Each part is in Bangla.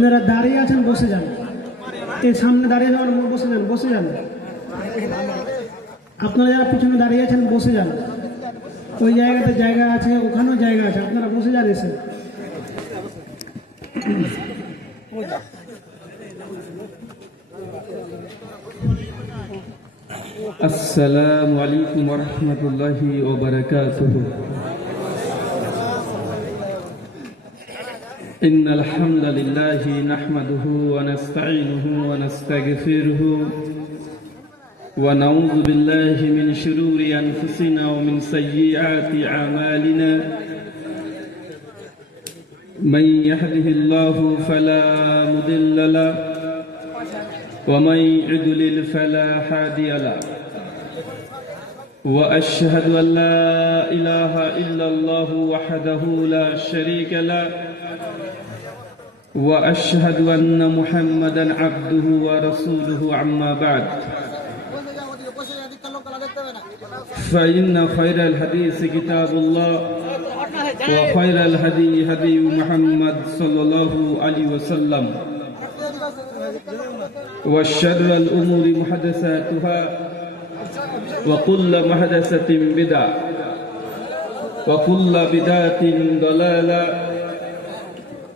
যারা দাঁড়িয়ে আছেন বসে যান, এই সামনে দাঁড়িয়ে যাওয়ার বসে যান। আপনারা যারা পিছনে দাঁড়িয়ে আছেন বসে যান, ওই জায়গাতে জায়গা আছে, ওখানেও জায়গা আছে, আপনারা বসে যান এসে। السلام عليكم ورحمة الله وبركاته. إن الحمد لله نحمده ونستعينه ونستغفره ونعوذ بالله من شرور أنفسنا ومن سيئات أعمالنا. من يهده الله فلا مضل له ومن يضلل فلا هادي له. وأشهد أن لا إله إلا الله وحده لا شريك له وأشهد أن محمدا عبده ورسوله. أما بعد، فإن خير الحديث كتاب الله وخير الهدي هدي محمد صلى الله عليه وسلم وشر الأمور محدثاتها وكل محدثة بدعة وكل بدعة ضلالة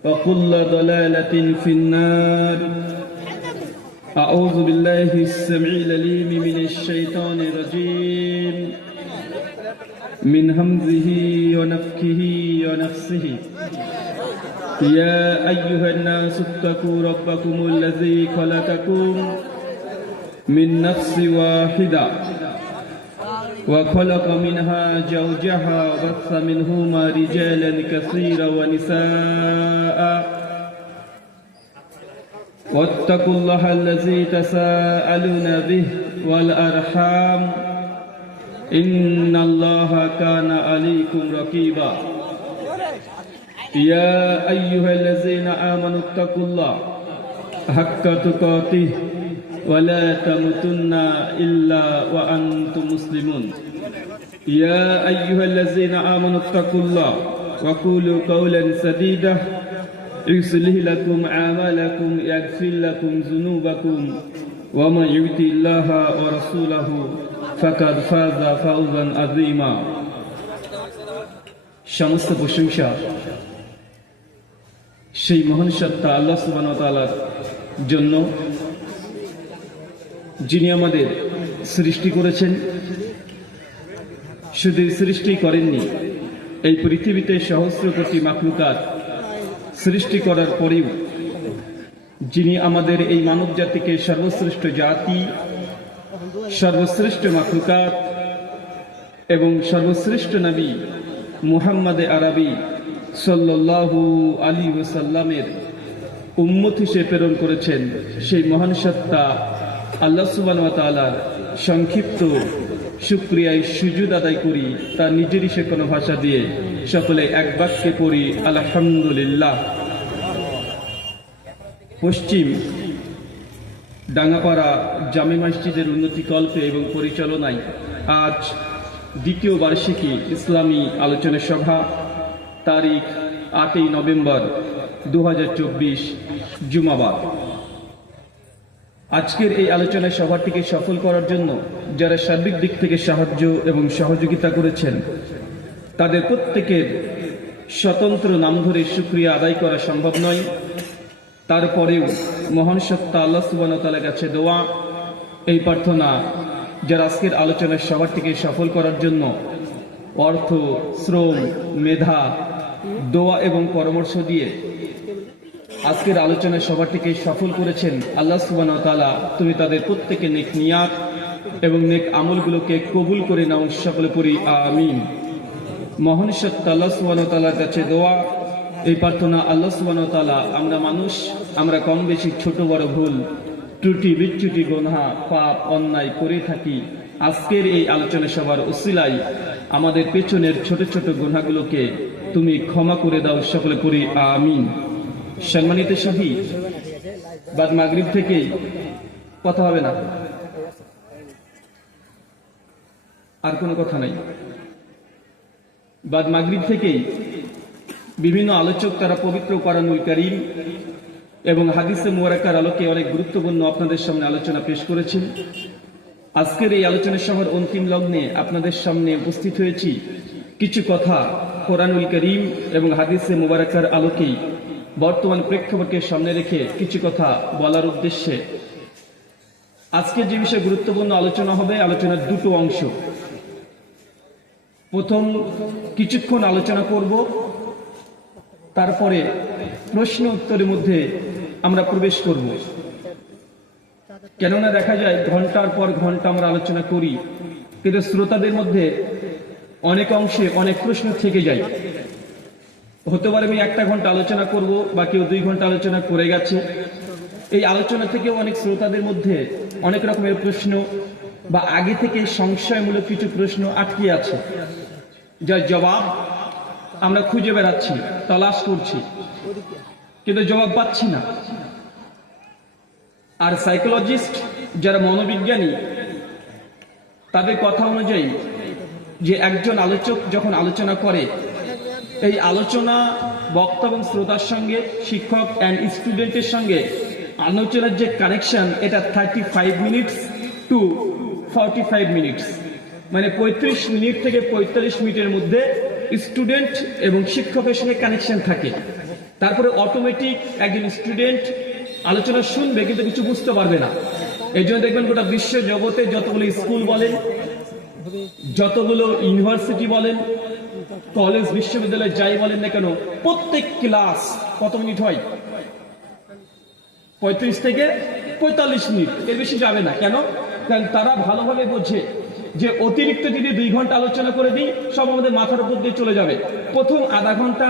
وكل ضلالة في النار. أعوذ بالله السميع العليم من الشيطان الرجيم من همزه ونفخه ونفسه. يا أيها الناس اتقوا ربكم الذي خلقكم من نفس واحدة وخلق منها زوجها وبث منهما رجالا كثيرا ونساء واتقوا الله الذي تساءلون به والأرحام إن الله كان عليكم رقيبا. يا أيها الذين آمنوا اتقوا الله حق تقاته ولا تموتن إلا وأنتم مسلمون. يا أيها الذين آمنوا اتقوا الله وقولوا قولا سديدا يصلح لكم أعمالكم يغفر لكم ذنوبكم ومن يطع الله ورسوله فقد فاز فوزا عظيما. সমস্ত প্রশংসা সেই মহান সত্তা আল্লাহ সুবহানাহু ওয়া তাআলার জন্য, যিনি আমাদের সৃষ্টি করেছেন। শুধু সৃষ্টি করেননি, এই পৃথিবীতে সহস্র কোটি মাখলুকাত সৃষ্টি করার পরেও যিনি আমাদের এই মানব জাতিকে সর্বশ্রেষ্ঠ জাতি, সর্বশ্রেষ্ঠ মাখলুকাত এবং সর্বশ্রেষ্ঠ নবী মুহাম্মদ আরবি সাল্লাল্লাহু আলাইহি ওয়াসাল্লামের উম্মত হিসেবে প্রেরণ করেছেন, সেই মহান সত্তা আল্লাহ সুবহানাহু ওয়া তাআলার সংক্ষিপ্ত শুকরিয়ায় সুজুদ আদায় করি। তার নিজেরই সে কোনো ভাষা দিয়ে সকলে এক বাক্যে পড়ি আলহামদুলিল্লাহ। পশ্চিম ডাঙ্গাপাড়া জামে মসজিদের উন্নতিকল্পে এবং পরিচালনায় আজ দ্বিতীয় বার্ষিকী ইসলামী আলোচনা সভা, তারিখ 8ই নভেম্বর 2024 জুমাবার। আজকের এই আলোচনা সভাটিকে সফল করার জন্য যারা সার্বিক দিক থেকে সাহায্য এবং সহযোগিতা করেছেন, তাদের প্রত্যেকের স্বতন্ত্র নাম ধরে শুকরিয়া আদায় করা সম্ভব নয়। তারপরেও মহান সত্তা আল্লাহ সুবহানাহু ওয়া তাআলার কাছে দোয়া, এই প্রার্থনা, যারা আজকের আলোচনার সভাটিকে সফল করার জন্য অর্থ, শ্রম, মেধা, দোয়া এবং পরামর্শ দিয়ে আজকের আলোচনা সভাটিকে সফল করেছেন, আল্লাহ সুবহানাহু ওয়া তাআলা তুমি তাদের প্রত্যেকের নেক নিয়াত এবং নেক আমলগুলোকে কবুল করে নাও, সকলে পড়ি আমিন। মহান সত্তা আল্লাহ সুবহানাহু ওয়া তাআলার কাছে দোয়া, এই প্রার্থনা, আল্লাহ সুবহানাহু ওয়া তাআলা আমরা মানুষ, আমরা কম বেশি ছোট বড় ভুল ত্রুটি বিচ্যুতি গুনাহ পাপ অন্যায় করে থাকি। আজকের এই আলোচনা সভার উসিলায় আমাদের পেছনের ছোট ছোট গুনাহগুলোকে তুমি ক্ষমা করে দাও, সকলে পড়ি আমিন। সম্মানিত সাথী, বাদ মাগরিব থেকে কথা হবে না, আর কোনো কথা নাই। বাদ মাগরিব থেকেই বিভিন্ন আলোচক তারা পবিত্র কোরআনুল কারীম এবং হাদিসে মুবারাকার আলোকে অনেক গুরুত্বপূর্ণ আপনাদের সামনে আলোচনা পেশ করেছেন। আজকের এই আলোচনা সভার অন্তিম লগ্নে আপনাদের সামনে উপস্থিত হয়েছি কিছু কথা কোরআনুল কারীম এবং হাদিসে মুবারাকার আলোকেই বর্তমান প্রেক্ষাপটকে সামনে রেখে কিছু কথা বলার উদ্দেশ্যে। আজকে যে বিষয়ে গুরুত্বপূর্ণ আলোচনা হবে, আলোচনার দুটো অংশ। প্রথম কিছুক্ষণ আলোচনা করব, তারপরে প্রশ্ন উত্তরের মধ্যে আমরা প্রবেশ করব। কেননা দেখা যায় ঘন্টার পর ঘন্টা আমরা আলোচনা করি, কিন্তু শ্রোতাদের মধ্যে অনেক অংশে অনেক প্রশ্ন থেকে যায়। হতে পারে আমি 1 ঘন্টা আলোচনা করব বা কেউ 2 ঘন্টা আলোচনা করে গেছে। এই আলোচনা থেকে অনেক শ্রোতাদের মধ্যে অনেক রকমের প্রশ্ন বা আগে থেকে সংশয়মূলক কিছু প্রশ্ন আটকে আছে, যার জবাব আমরা খুঁজে বেড়াচ্ছি, তলাশ করছি, কিন্তু জবাব পাচ্ছি না। আর সাইকোলজিস্ট যারা মনোবিজ্ঞানী, তাদের কথা অনুযায়ী যে একজন আলোচক যখন আলোচনা করে, এই আলোচনা বক্তা এবং শ্রোতার সঙ্গে, শিক্ষক অ্যান্ড স্টুডেন্টের সঙ্গে আলোচনার যে কানেকশন, এটা 35 মিনিটস টু 45 মিনিটস, মানে 35 মিনিট থেকে 45 মিনিটের মধ্যে স্টুডেন্ট এবং শিক্ষকের সঙ্গে কানেকশন থাকে। তারপরে অটোমেটিক একজন স্টুডেন্ট আলোচনা শুনবে কিন্তু কিছু বুঝতে পারবে না। এই জন্য দেখবেন গোটা বিশ্ব জগতে যতগুলো স্কুল বলেন, যতগুলো ইউনিভার্সিটি বলেন, কলেজ বিশ্ববিদ্যালয় যাই বলেন না কেন, প্রত্যেক ক্লাস কত মিনিট হয়? 35 থেকে 45 মিনিট, এর বেশি যাবে না। কেন? কারণ তারা ভালোভাবে বোঝে যে অতিরিক্ত যদি 2 ঘন্টা আলোচনা করে দিই, সব আমাদের মাথার উপর দিয়ে চলে যাবে। প্রথম আধা ঘন্টা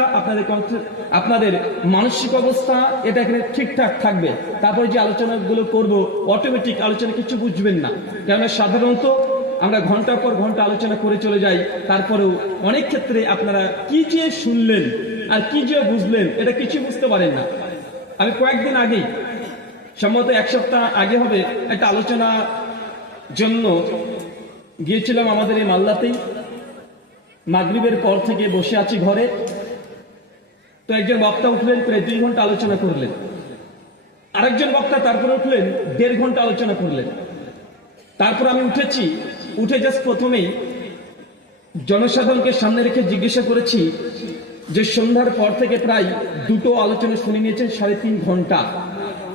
আপনাদের মানসিক অবস্থা এটা এখানে ঠিকঠাক থাকবে, তারপরে যে আলোচনাগুলো করব অটোমেটিক আলোচনা কিছু বুঝবেন না। কেননা সাধারণত আমরা ঘন্টার পর ঘন্টা আলোচনা করে চলে যাই, তারপরেও অনেক ক্ষেত্রে আপনারা কি যে শুনলেন আর কি যে বুঝলেন এটা কিছু বুঝতে পারেন না। আমি কয়েকদিন আগেই, সম্ভবত 1 সপ্তাহ আগে হবে, একটা আলোচনা জন্য গিয়েছিলাম আমাদের এই মালদাতেই। মাগরিবের পর থেকে বসে আছি ঘরে, তো একজন বক্তা উঠলেন, প্রায় 2 ঘন্টা আলোচনা করলেন। আরেকজন বক্তা তারপরে উঠলেন, 1.5 ঘন্টা আলোচনা করলেন। তারপর আমি উঠেছি, উঠে জাস্ট প্রথমেই জনসাধারণকে সামনে রেখে জিজ্ঞাসা করেছি যে সন্ধ্যার পর থেকে প্রায় 2টো আলোচনা শুনে নিয়েছেন, 3.5 ঘন্টা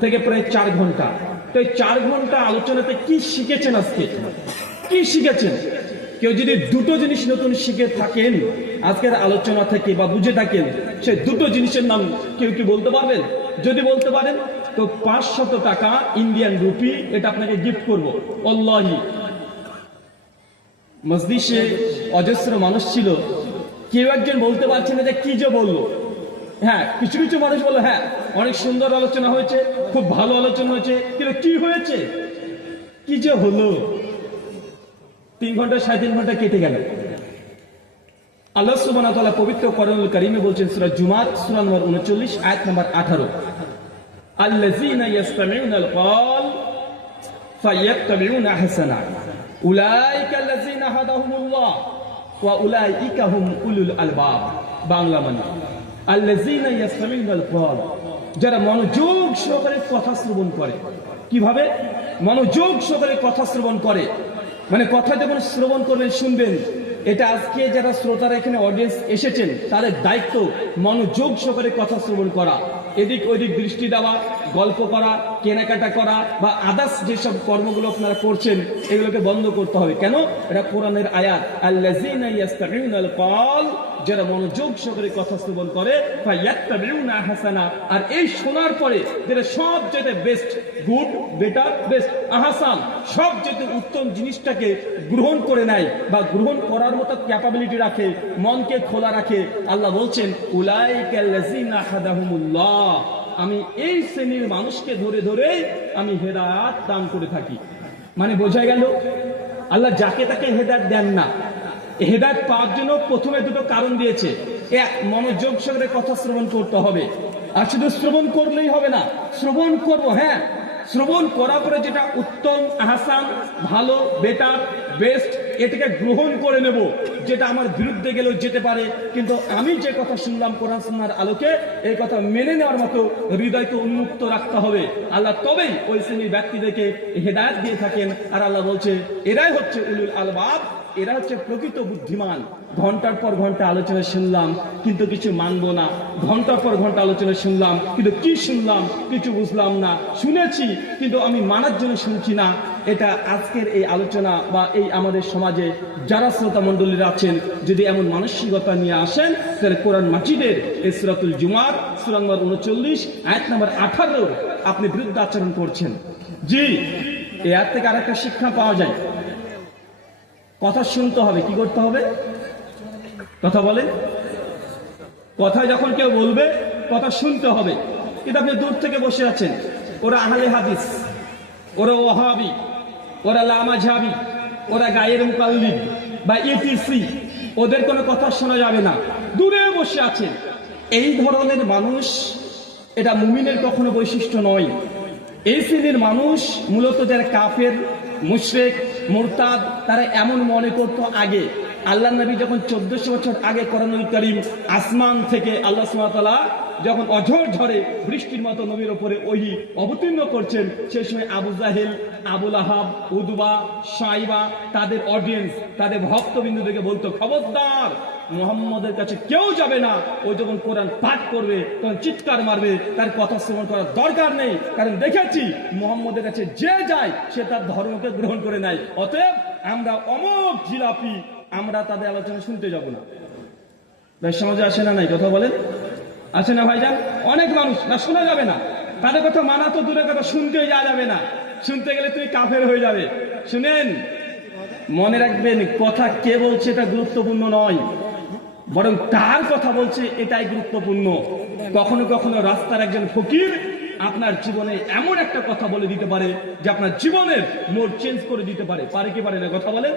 থেকে প্রায় 4 ঘন্টা। তো এই 4 ঘন্টা আলোচনাতে কি শিখেছেন? আজকে কি শিখেছেন? কেউ যদি 2টো জিনিস নতুন শিখে থাকেন আজকের আলোচনা থেকে বা বুঝে থাকেন, সেই 2টো জিনিসের নাম কেউ কি বলতে পারবেন? যদি বলতে পারেন তো 500 টাকা ইন্ডিয়ান রুপি এটা আপনাকে গিফট করব। আল্লাহি, মজলিসে অজস্র মানুষ ছিল, কেউ একজন বলতে পারছে না যে কি যে বললো। হ্যাঁ, কিছু কিছু মানুষ বললো হ্যাঁ অনেক সুন্দর আলোচনা হয়েছে, খুব ভালো আলোচনা হয়েছে, কিন্তু কি হয়েছে, কি যে হলো? 3 ঘন্টা 3.5 ঘন্টা কেটে গেল। আল্লাহ সুবহানাহু ওয়া তাআলা পবিত্র কোরআনুল কারীমে বলছেন, সূরা জুমার সূরা নম্বর 39 আয়াত নম্বর 18, আল্লাযীনা ইয়াসতামিউনাল ক্বাল ফায়াত্তাবিউনা আহসানা উলাইকা আল্লাযীনা হাদাহুমুল্লাহ ওয়া উলাইকা হুম উলুল আলবাব। বাংলা মানে আল্লাযীনা ইয়াসতামিউনাল ক্বাল, যারা মনোযোগ সহকারে কথা শ্রবণ করে। কিভাবে মনোযোগ সহকারে কথা শ্রবণ করে? মানে কথা যখন শ্রবণ করবেন, শুনবেন, এটা আজকে যারা শ্রোতারা এখানে অডিয়েন্স এসেছেন তাদের দায়িত্ব মনোযোগ সহকারে কথা শ্রবণ করা, এদিক ওইদিক দৃষ্টি দেওয়া, গল্প করা, কেনাকাটা করা বা আদার্স যেসব কর্মগুলো আপনারা করছেন এগুলোকে বন্ধ করতে হবে। কেন? এটা কোরআনের আয়াত, আল্লাযীনা ইয়াসতামিউনাল ক্বাল, যারা মনোযোগ সহকারে কথা শ্রবণ করে, ফায়াত্তাবিউনা আহসানা, আর এই শোনার পরে যেটা সবচেয়ে best, good, better, best, Ahsan, সবচেয়ে উত্তম জিনিসটাকে গ্রহণ করে নেয় বা গ্রহণ করার মতো ক্যাপাবিলিটি রাখে, মনকে খোলা রাখে। আল্লাহ বলছেন, উলাইকা আল্লাযীনা হাদাহুমুল্লাহ, আমি এই শ্রেণীর মানুষকে ধরে ধরে আমি হেদায়েত দান করে থাকি। মানে বোঝা গেল আল্লাহ যাকে তাকে হেদায়েত দেন না। হেদায়েত পাওয়ার জন্য প্রথমে 2টো কারণ দিয়েছে। 1, মনোযোগ সহকারে কথা শ্রবণ করতে হবে। আর শুধু শ্রবণ করলেই হবে না, শ্রবণ করব, শ্রবণ করার পরে যেটা উত্তম, আহসান, ভালো, বেটার, বেস্ট, এটাকে গ্রহণ করে নেব, যেটা আমার বিরুদ্ধে গেলেও যেতে পারে, কিন্তু আমি যে কথা শুনলাম কোরআন সুন্নাহর আলোকে, এই কথা মেনে নেওয়ার মতো হৃদয় তো উন্মুক্ত রাখতে হবে। আল্লাহ তবেই ওই শ্রেণীর ব্যক্তিদেরকে হেদায়েত দিয়ে থাকেন। আর আল্লাহ বলছে এরাই হচ্ছে উলুল আলবাব, এরা হচ্ছে প্রকৃত বুদ্ধিমান। ঘন্টার পর ঘন্টা আলোচনা শুনলাম কিন্তু কিছু মানবো না, ঘন্টার পর ঘন্টা আলোচনা শুনলাম কিন্তু কি শুনলাম কিছু বুঝলাম না, শুনেছি কিন্তু আমি মানার জন্য শুনছি না। এটা আজকের এই আলোচনা বা এই আমাদের সমাজে যারা শ্রোতা মণ্ডলীরা আছেন, যদি এমন মানসিকতা নিয়ে আসেন, তাহলে কোরআন মাজিদের এই সূরাতুল জুমার সূরা নম্বর 39 আয়াত নম্বর 18 আপনি বিরুদ্ধ আচরণ করছেন। জি, এই আয়াত থেকে আরেকটা শিক্ষা পাওয়া যায়, কথা শুনতে হবে। কি করতে হবে? কথা বলে, কথা যখন কেউ বলবে কথা শুনতে হবে। কিন্তু আপনি দূর থেকে বসে আছেন, ওরা আহলে হাদিস, ওরা ওয়াহাবি, ওরা লামাঝাবি, ওরা গায়ের মুকাল্লিদ বা ইটিসি, ওদের কোনো কথা শোনা যাবে না, দূরে বসে আছেন। এই ধরনের মানুষ, এটা মুমিনের কখনো বৈশিষ্ট্য নয়। এই শ্রেণীর মানুষ মূলত যারা কাফের, মুশরিক, মুরতাদ, তারা এমন মনে করতো আগে আল্লাহ নবী যখন 1400 বছর আগে কোরআনুল কারীম আসমান থেকে আল্লাহ সুবহানাহু ওয়া তাআলা যখন অঝোর ঝড়ে বৃষ্টির মতো নবীর উপরে ওহী অবতীর্ণ করছেন, সেই সময় আবু জাহেল, আবুল আহাব, উদবা, শাইবা, তাদের অডিয়েন্স, তাদের ভক্তবিন্দুদেরকে বলতো খবরদার, মুহাম্মদের কাছে কেউ যাবে না। ও যখন কোরআন পাঠ করবে তখন চিৎকার মারবে, তার কথা শ্রবণ করার দরকার নেই, কারণ দেখেছি মুহাম্মদের কাছে যে যায় সে তার ধর্মকে গ্রহণ করে নেয়। অতএব আমরা অমোঘ জিলাপি, আমরা তাদের আলোচনা শুনতে যাব না। ভাই সমাজে আসে না নাই? কথা বলেন, আছে না ভাইজান? অনেক মানুষ না, শোনা যাবে না, তাদের কথা মানা তো দূরের কথা, শুনতে যাওয়া যাবে না। শুনতে গেলে তুমি কাফের হয়ে যাবে। শুনেন, মনে রাখবেন, কথা কে বলছে এটা গুরুত্বপূর্ণ নয়, বরং তার কথা বলছে এটাই গুরুত্বপূর্ণ। কখনো কখনো রাস্তার একজন ফকির আপনার জীবনে এমন একটা কথা বলে দিতে পারে যে আপনার জীবনের মোড় চেঞ্জ করে দিতে পারে। পারে কি পারে না? কথা বলে।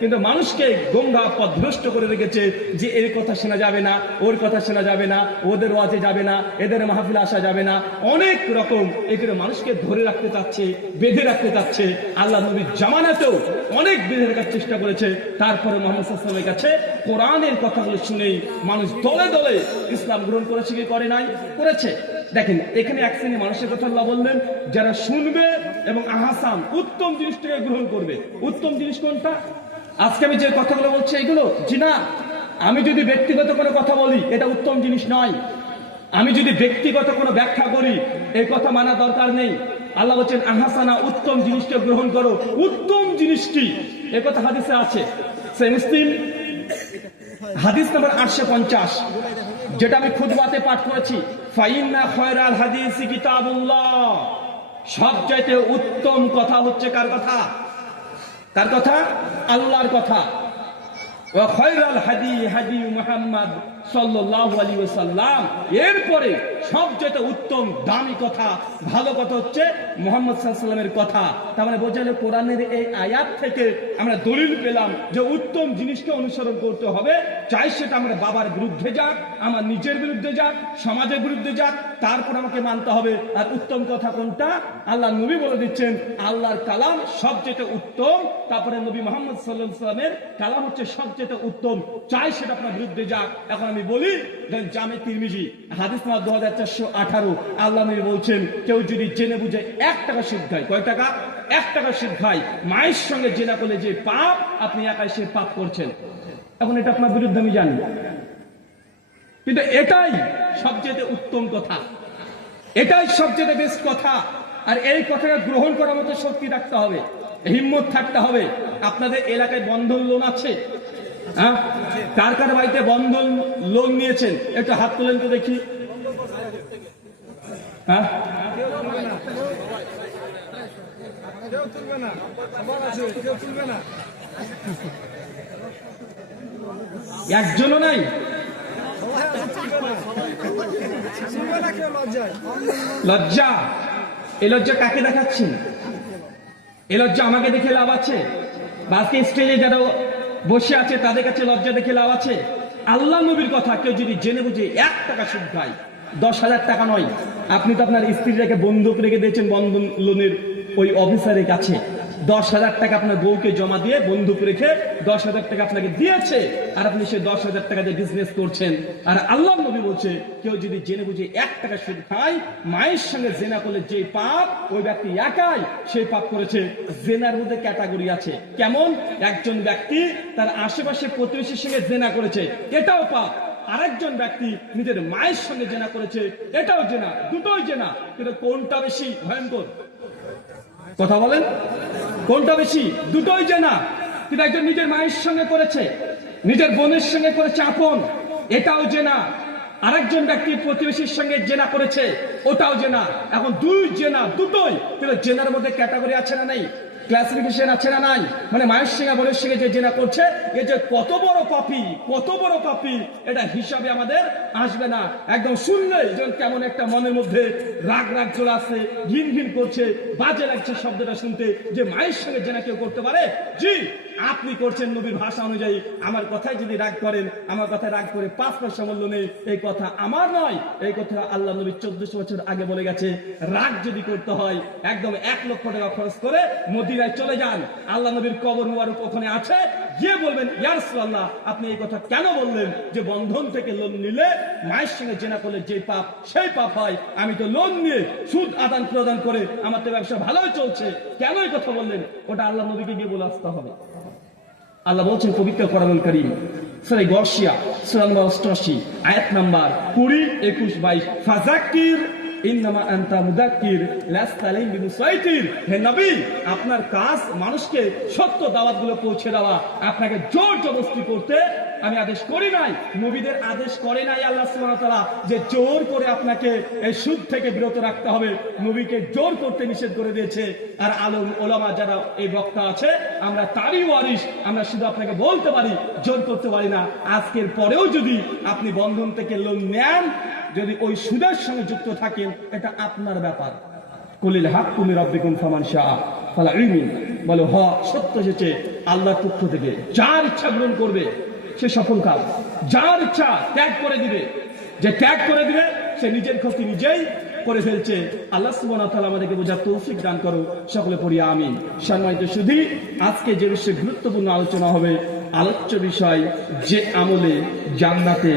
কিন্তু মানুষকে গঙ্গা পথভ্রষ্ট করে রেখেছে যে এর কথা শোনা যাবে না, ওর কথা শোনা যাবে না, ওদের ওয়াজে যাবে না, এদের মাহফিলে আসা যাবে না, অনেক রকম এখানে মানুষকে ধরে রাখতে চাচ্ছে, বেঁধে রাখতে চাচ্ছে। আল্লাহ নবীর জামানাতেও অনেক বেঁধে রাখার চেষ্টা করেছে, তারপরে মুহাম্মদ সাল্লাল্লাহু আলাইহি ওয়াসাল্লামের কাছে কোরআনের কথাগুলো শুনেই মানুষ দলে দলে ইসলাম গ্রহণ করেছে কি করে নাই? করেছে। দেখেন, এখানে এক শ্রেণী মানুষের কথা আল্লাহ বললেন, যারা শুনবে এবং আহসান, উত্তম জিনিসটাকে গ্রহণ করবে। উত্তম জিনিস কোনটা? আজকে আমি যে কথাগুলো বলছি এগুলো? জি না, আমি যদি ব্যক্তিগত কোনো কথা বলি এটা উত্তম জিনিস নয়। আমি যদি ব্যক্তিগত কোনো ব্যাখ্যা করি এই কথা মানা দরকার নেই। আল্লাহ বলছেন আহসানা, উত্তম জিনিসটা গ্রহণ করো। উত্তম জিনিস কি? এই কথা হাদিসে আছে, সে মুসলিম হাদিস নম্বর 850, যেটা আমি খুতবাতে পাঠ করেছি। ফাইন্না খায়রাল হাদিসি কিতাবুল্লাহ, সবচাইতে উত্তম কথা হচ্ছে কার কথা? কার কথা? আল্লাহর কথা। ওয়া খায়রাল হাদি হাদি মুহাম্মদ সাল্লাল্লাহু আলাইহি ওয়াসাল্লাম, এরপরে সবচেয়ে উত্তম দামি কথা, ভালো কথা হচ্ছে মুহাম্মদ সাল্লাল্লাহু আলাইহি ওয়াসাল্লামের কথা। তার মানে বোঝালে কোরআনের এই আয়াত থেকে আমরা দলিল পেলাম যে উত্তম জিনিসকে অনুসরণ করতে হবে, চাই সেটা আমার বাবার বিরুদ্ধে যাক, আমার নিজের বিরুদ্ধে যাক, সমাজের বিরুদ্ধে যাক, তারপর আমাকে মানতে হবে। আর উত্তম কথা কোনটা? আল্লাহ নবী বলে দিচ্ছেন আল্লাহর কালাম সবচেয়ে উত্তম, তারপরে নবী মুহাম্মদ সাল্লাল্লাহু আলাইহি ওয়াসাল্লামের কালাম হচ্ছে সবচেয়ে উত্তম, চাই সেটা আপনার বিরুদ্ধে যাক। এখন আমি বলি, জামে তিরমিজি হাদিস নাম্বার 2418, আল্লাহ নবী বলছেন কেউ যদি জেনে বুঝে 1 টাকা সুদ খায়, কয় টাকা? 1 টাকা সুদ খায়, মায়ের সঙ্গে জেনা করলে যে পাপ, আপনি একাই সে পাপ করছেন। এখন এটা আপনার বিরুদ্ধে আমি জানি, কিন্তু এটাই সবচেয়ে উত্তম কথা, এটাই সবচেয়ে বেস্ট কথা। আর এই কথাটা গ্রহণ করার মতো শক্তি রাখতে হবে, হিম্মত থাকতে হবে। আপনাদের এলাকায় বন্ধন লোন আছে? হ্যাঁ, কার কার বাড়িতে বন্ধন লোন নিয়েছেন? একটু হাত তোলেন তো দেখি। হ্যাঁ, একজনও নাই? লজ্জা? এই লজ্জা কাকে দেখাচ্ছেন? এই লজ্জা আমাকে দেখে লাভ আছে? বাকি স্টেজে যারা বসে আছে তাদের কাছে লজ্জা দেখে লাভ আছে? আল্লাহ নবীর কথা কেউ যদি জেনে বুঝে 1 টাকা সুদ খায়, 10,000 টাকা নয়, আপনি তো আপনার স্ত্রীটাকে বন্ধক রেখে দিয়েছেন বন্ধন লোনের ওই অফিসারের কাছে, 10,000 টাকা আপনার বউকে জমা দিয়ে বন্ধুক রেখে 10,000 টাকা আপনাকে দিয়েছে, আর আপনি সেই 10,000 টাকা দিয়ে বিজনেস করছেন। আর আল্লাহ নবী বলছে, কেউ যদি জেনে বুঝে 1 টাকা সুদ খায়, মায়ের সঙ্গে জেনা করলে যে পাপ, ওই ব্যক্তি একাই সেই পাপ করেছে। জেনার মধ্যে ক্যাটাগরি আছে, কেমন? একজন ব্যক্তি তার আশেপাশে প্রতিবেশীর সঙ্গে জেনা করেছে, এটাও পাপ। আরেকজন ব্যক্তি নিজের মায়ের সঙ্গে জেনা করেছে, এটাও জেনা, দুটোই জেনা। কিন্তু কোনটা বেশি ভয়ঙ্কর? কথা বলেন, কোনটা বেশি? দুটোই জেনা। কিন্তু একজন নিজের মায়ের সঙ্গে করেছে, নিজের বোনের সঙ্গে করেছে আপন, এটাও জেনা। আরেকজন ব্যক্তি প্রতিবেশীর সঙ্গে জেনা করেছে, ওটাও জেনা। এখন দুই জেনা, দুটোই। কিন্তু জেনার মধ্যে ক্যাটাগরি আছে না নাই? ক্লাসিফিকেশন আছে না নাই? মানে মায়ের সঙ্গে বোনের সঙ্গে যে জেনা করছে, এ যে কত বড় পাপী, কত বড় পাপী, এটা হিসাবে আমাদের আসবে না। একদম শুনলেই যেন কেমন একটা মনের মধ্যে রাগ রাগ চলে আসছে, ঘিন ঘিন করছে, বাজে লাগছে শব্দটা শুনতে, যে মায়ের সঙ্গে জেনা কেউ করতে পারে? জি, আপনি করছেন নবীর ভাষা অনুযায়ী। আমার কথায় যদি রাগ করেন, আমার কথায় রাগ করে 5 পয়সা মূল্য নেই, এই কথা আমার নয়, এই কথা আল্লাহ নবী 1400 বছর আগে বলে গেছে। রাগ যদি করতে হয়, একদম 1 লক্ষ টাকা খরচ করে মদিনায় চলে যান, আল্লাহ নবীর কবর মুবারক ওখানে আছে, গিয়ে বলবেন, ইয়া রাসূলুল্লাহ, আপনি এই কথা কেন বললেন যে বন্ধন থেকে লোন নিলে মায়ের সঙ্গে জেনা করলে যে পাপ, সেই পাপ হয়? আমি তো লোন নিয়ে সুদ আদান প্রদান করে আমার তো ব্যবসা ভালোই চলছে, কেন এই কথা বললেন? ওটা আল্লাহ নবীকে গিয়ে বলে আসতে হবে। আল্লাহ বলছেন পবিত্র কোরআনুল কারীম সূরা গাশিয়া সূরা নম্বর 88 আয়াত নাম্বার 20, 21, 22, ফাযাক্কির ইন্নামা আনতা মুযাক্কির লাস্তা আলাইহিম বিমুসাইতির। হে নবী, আপনার কাজ মানুষকে সত্য দাওয়াতগুলো পৌঁছে দেওয়া, আপনাকে জোর জবরদস্তি করতে আমি আদেশ করি নাই। নবীদের আদেশ করে নাই আল্লাহ সুবহানাহু ওয়া তাআলা যে জোর করে আপনাকে এই সুদ থেকে বিরত রাখতে হবে। নবীকে জোর করতে নিষেধ করে দিয়েছে। আর আলেম ওলামা যারা এই বক্তা আছে, আমরা তারই ওয়ারিস, আমরা শুধু আপনাকে বলতে পারি, জোর করতে পারি না। আজকের পরেও যদি আপনি বন্ধন থেকে লোন নেন, যদি ওই সুদের সঙ্গে যুক্ত থাকেন, এটা আপনার ব্যাপার। কুলিল হাক্কু মির রাব্বিকুম ফামান শাআ ফালইউমিন, বলো হক সত্য এসেছে আল্লাহর পক্ষ থেকে, যার ইচ্ছা গ্রহণ করবে সে সফল কাজ, যার ইচ্ছা ত্যাগ করে দিবে, যে ত্যাগ করে দিবে সে নিজের ক্ষতি নিজেই করে ফেলছে। আল্লাহ সুবহানাহু ওয়া তাআলা আমাদেরকে বোঝার তৌফিক দান করো, সকলে পড়ি আমিন। সম্মানিত সুধী, আজকে যে বিষয়ে গুরুত্বপূর্ণ আলোচনা হবে, আলোচ্য বিষয় যে আমলে জান্নাতে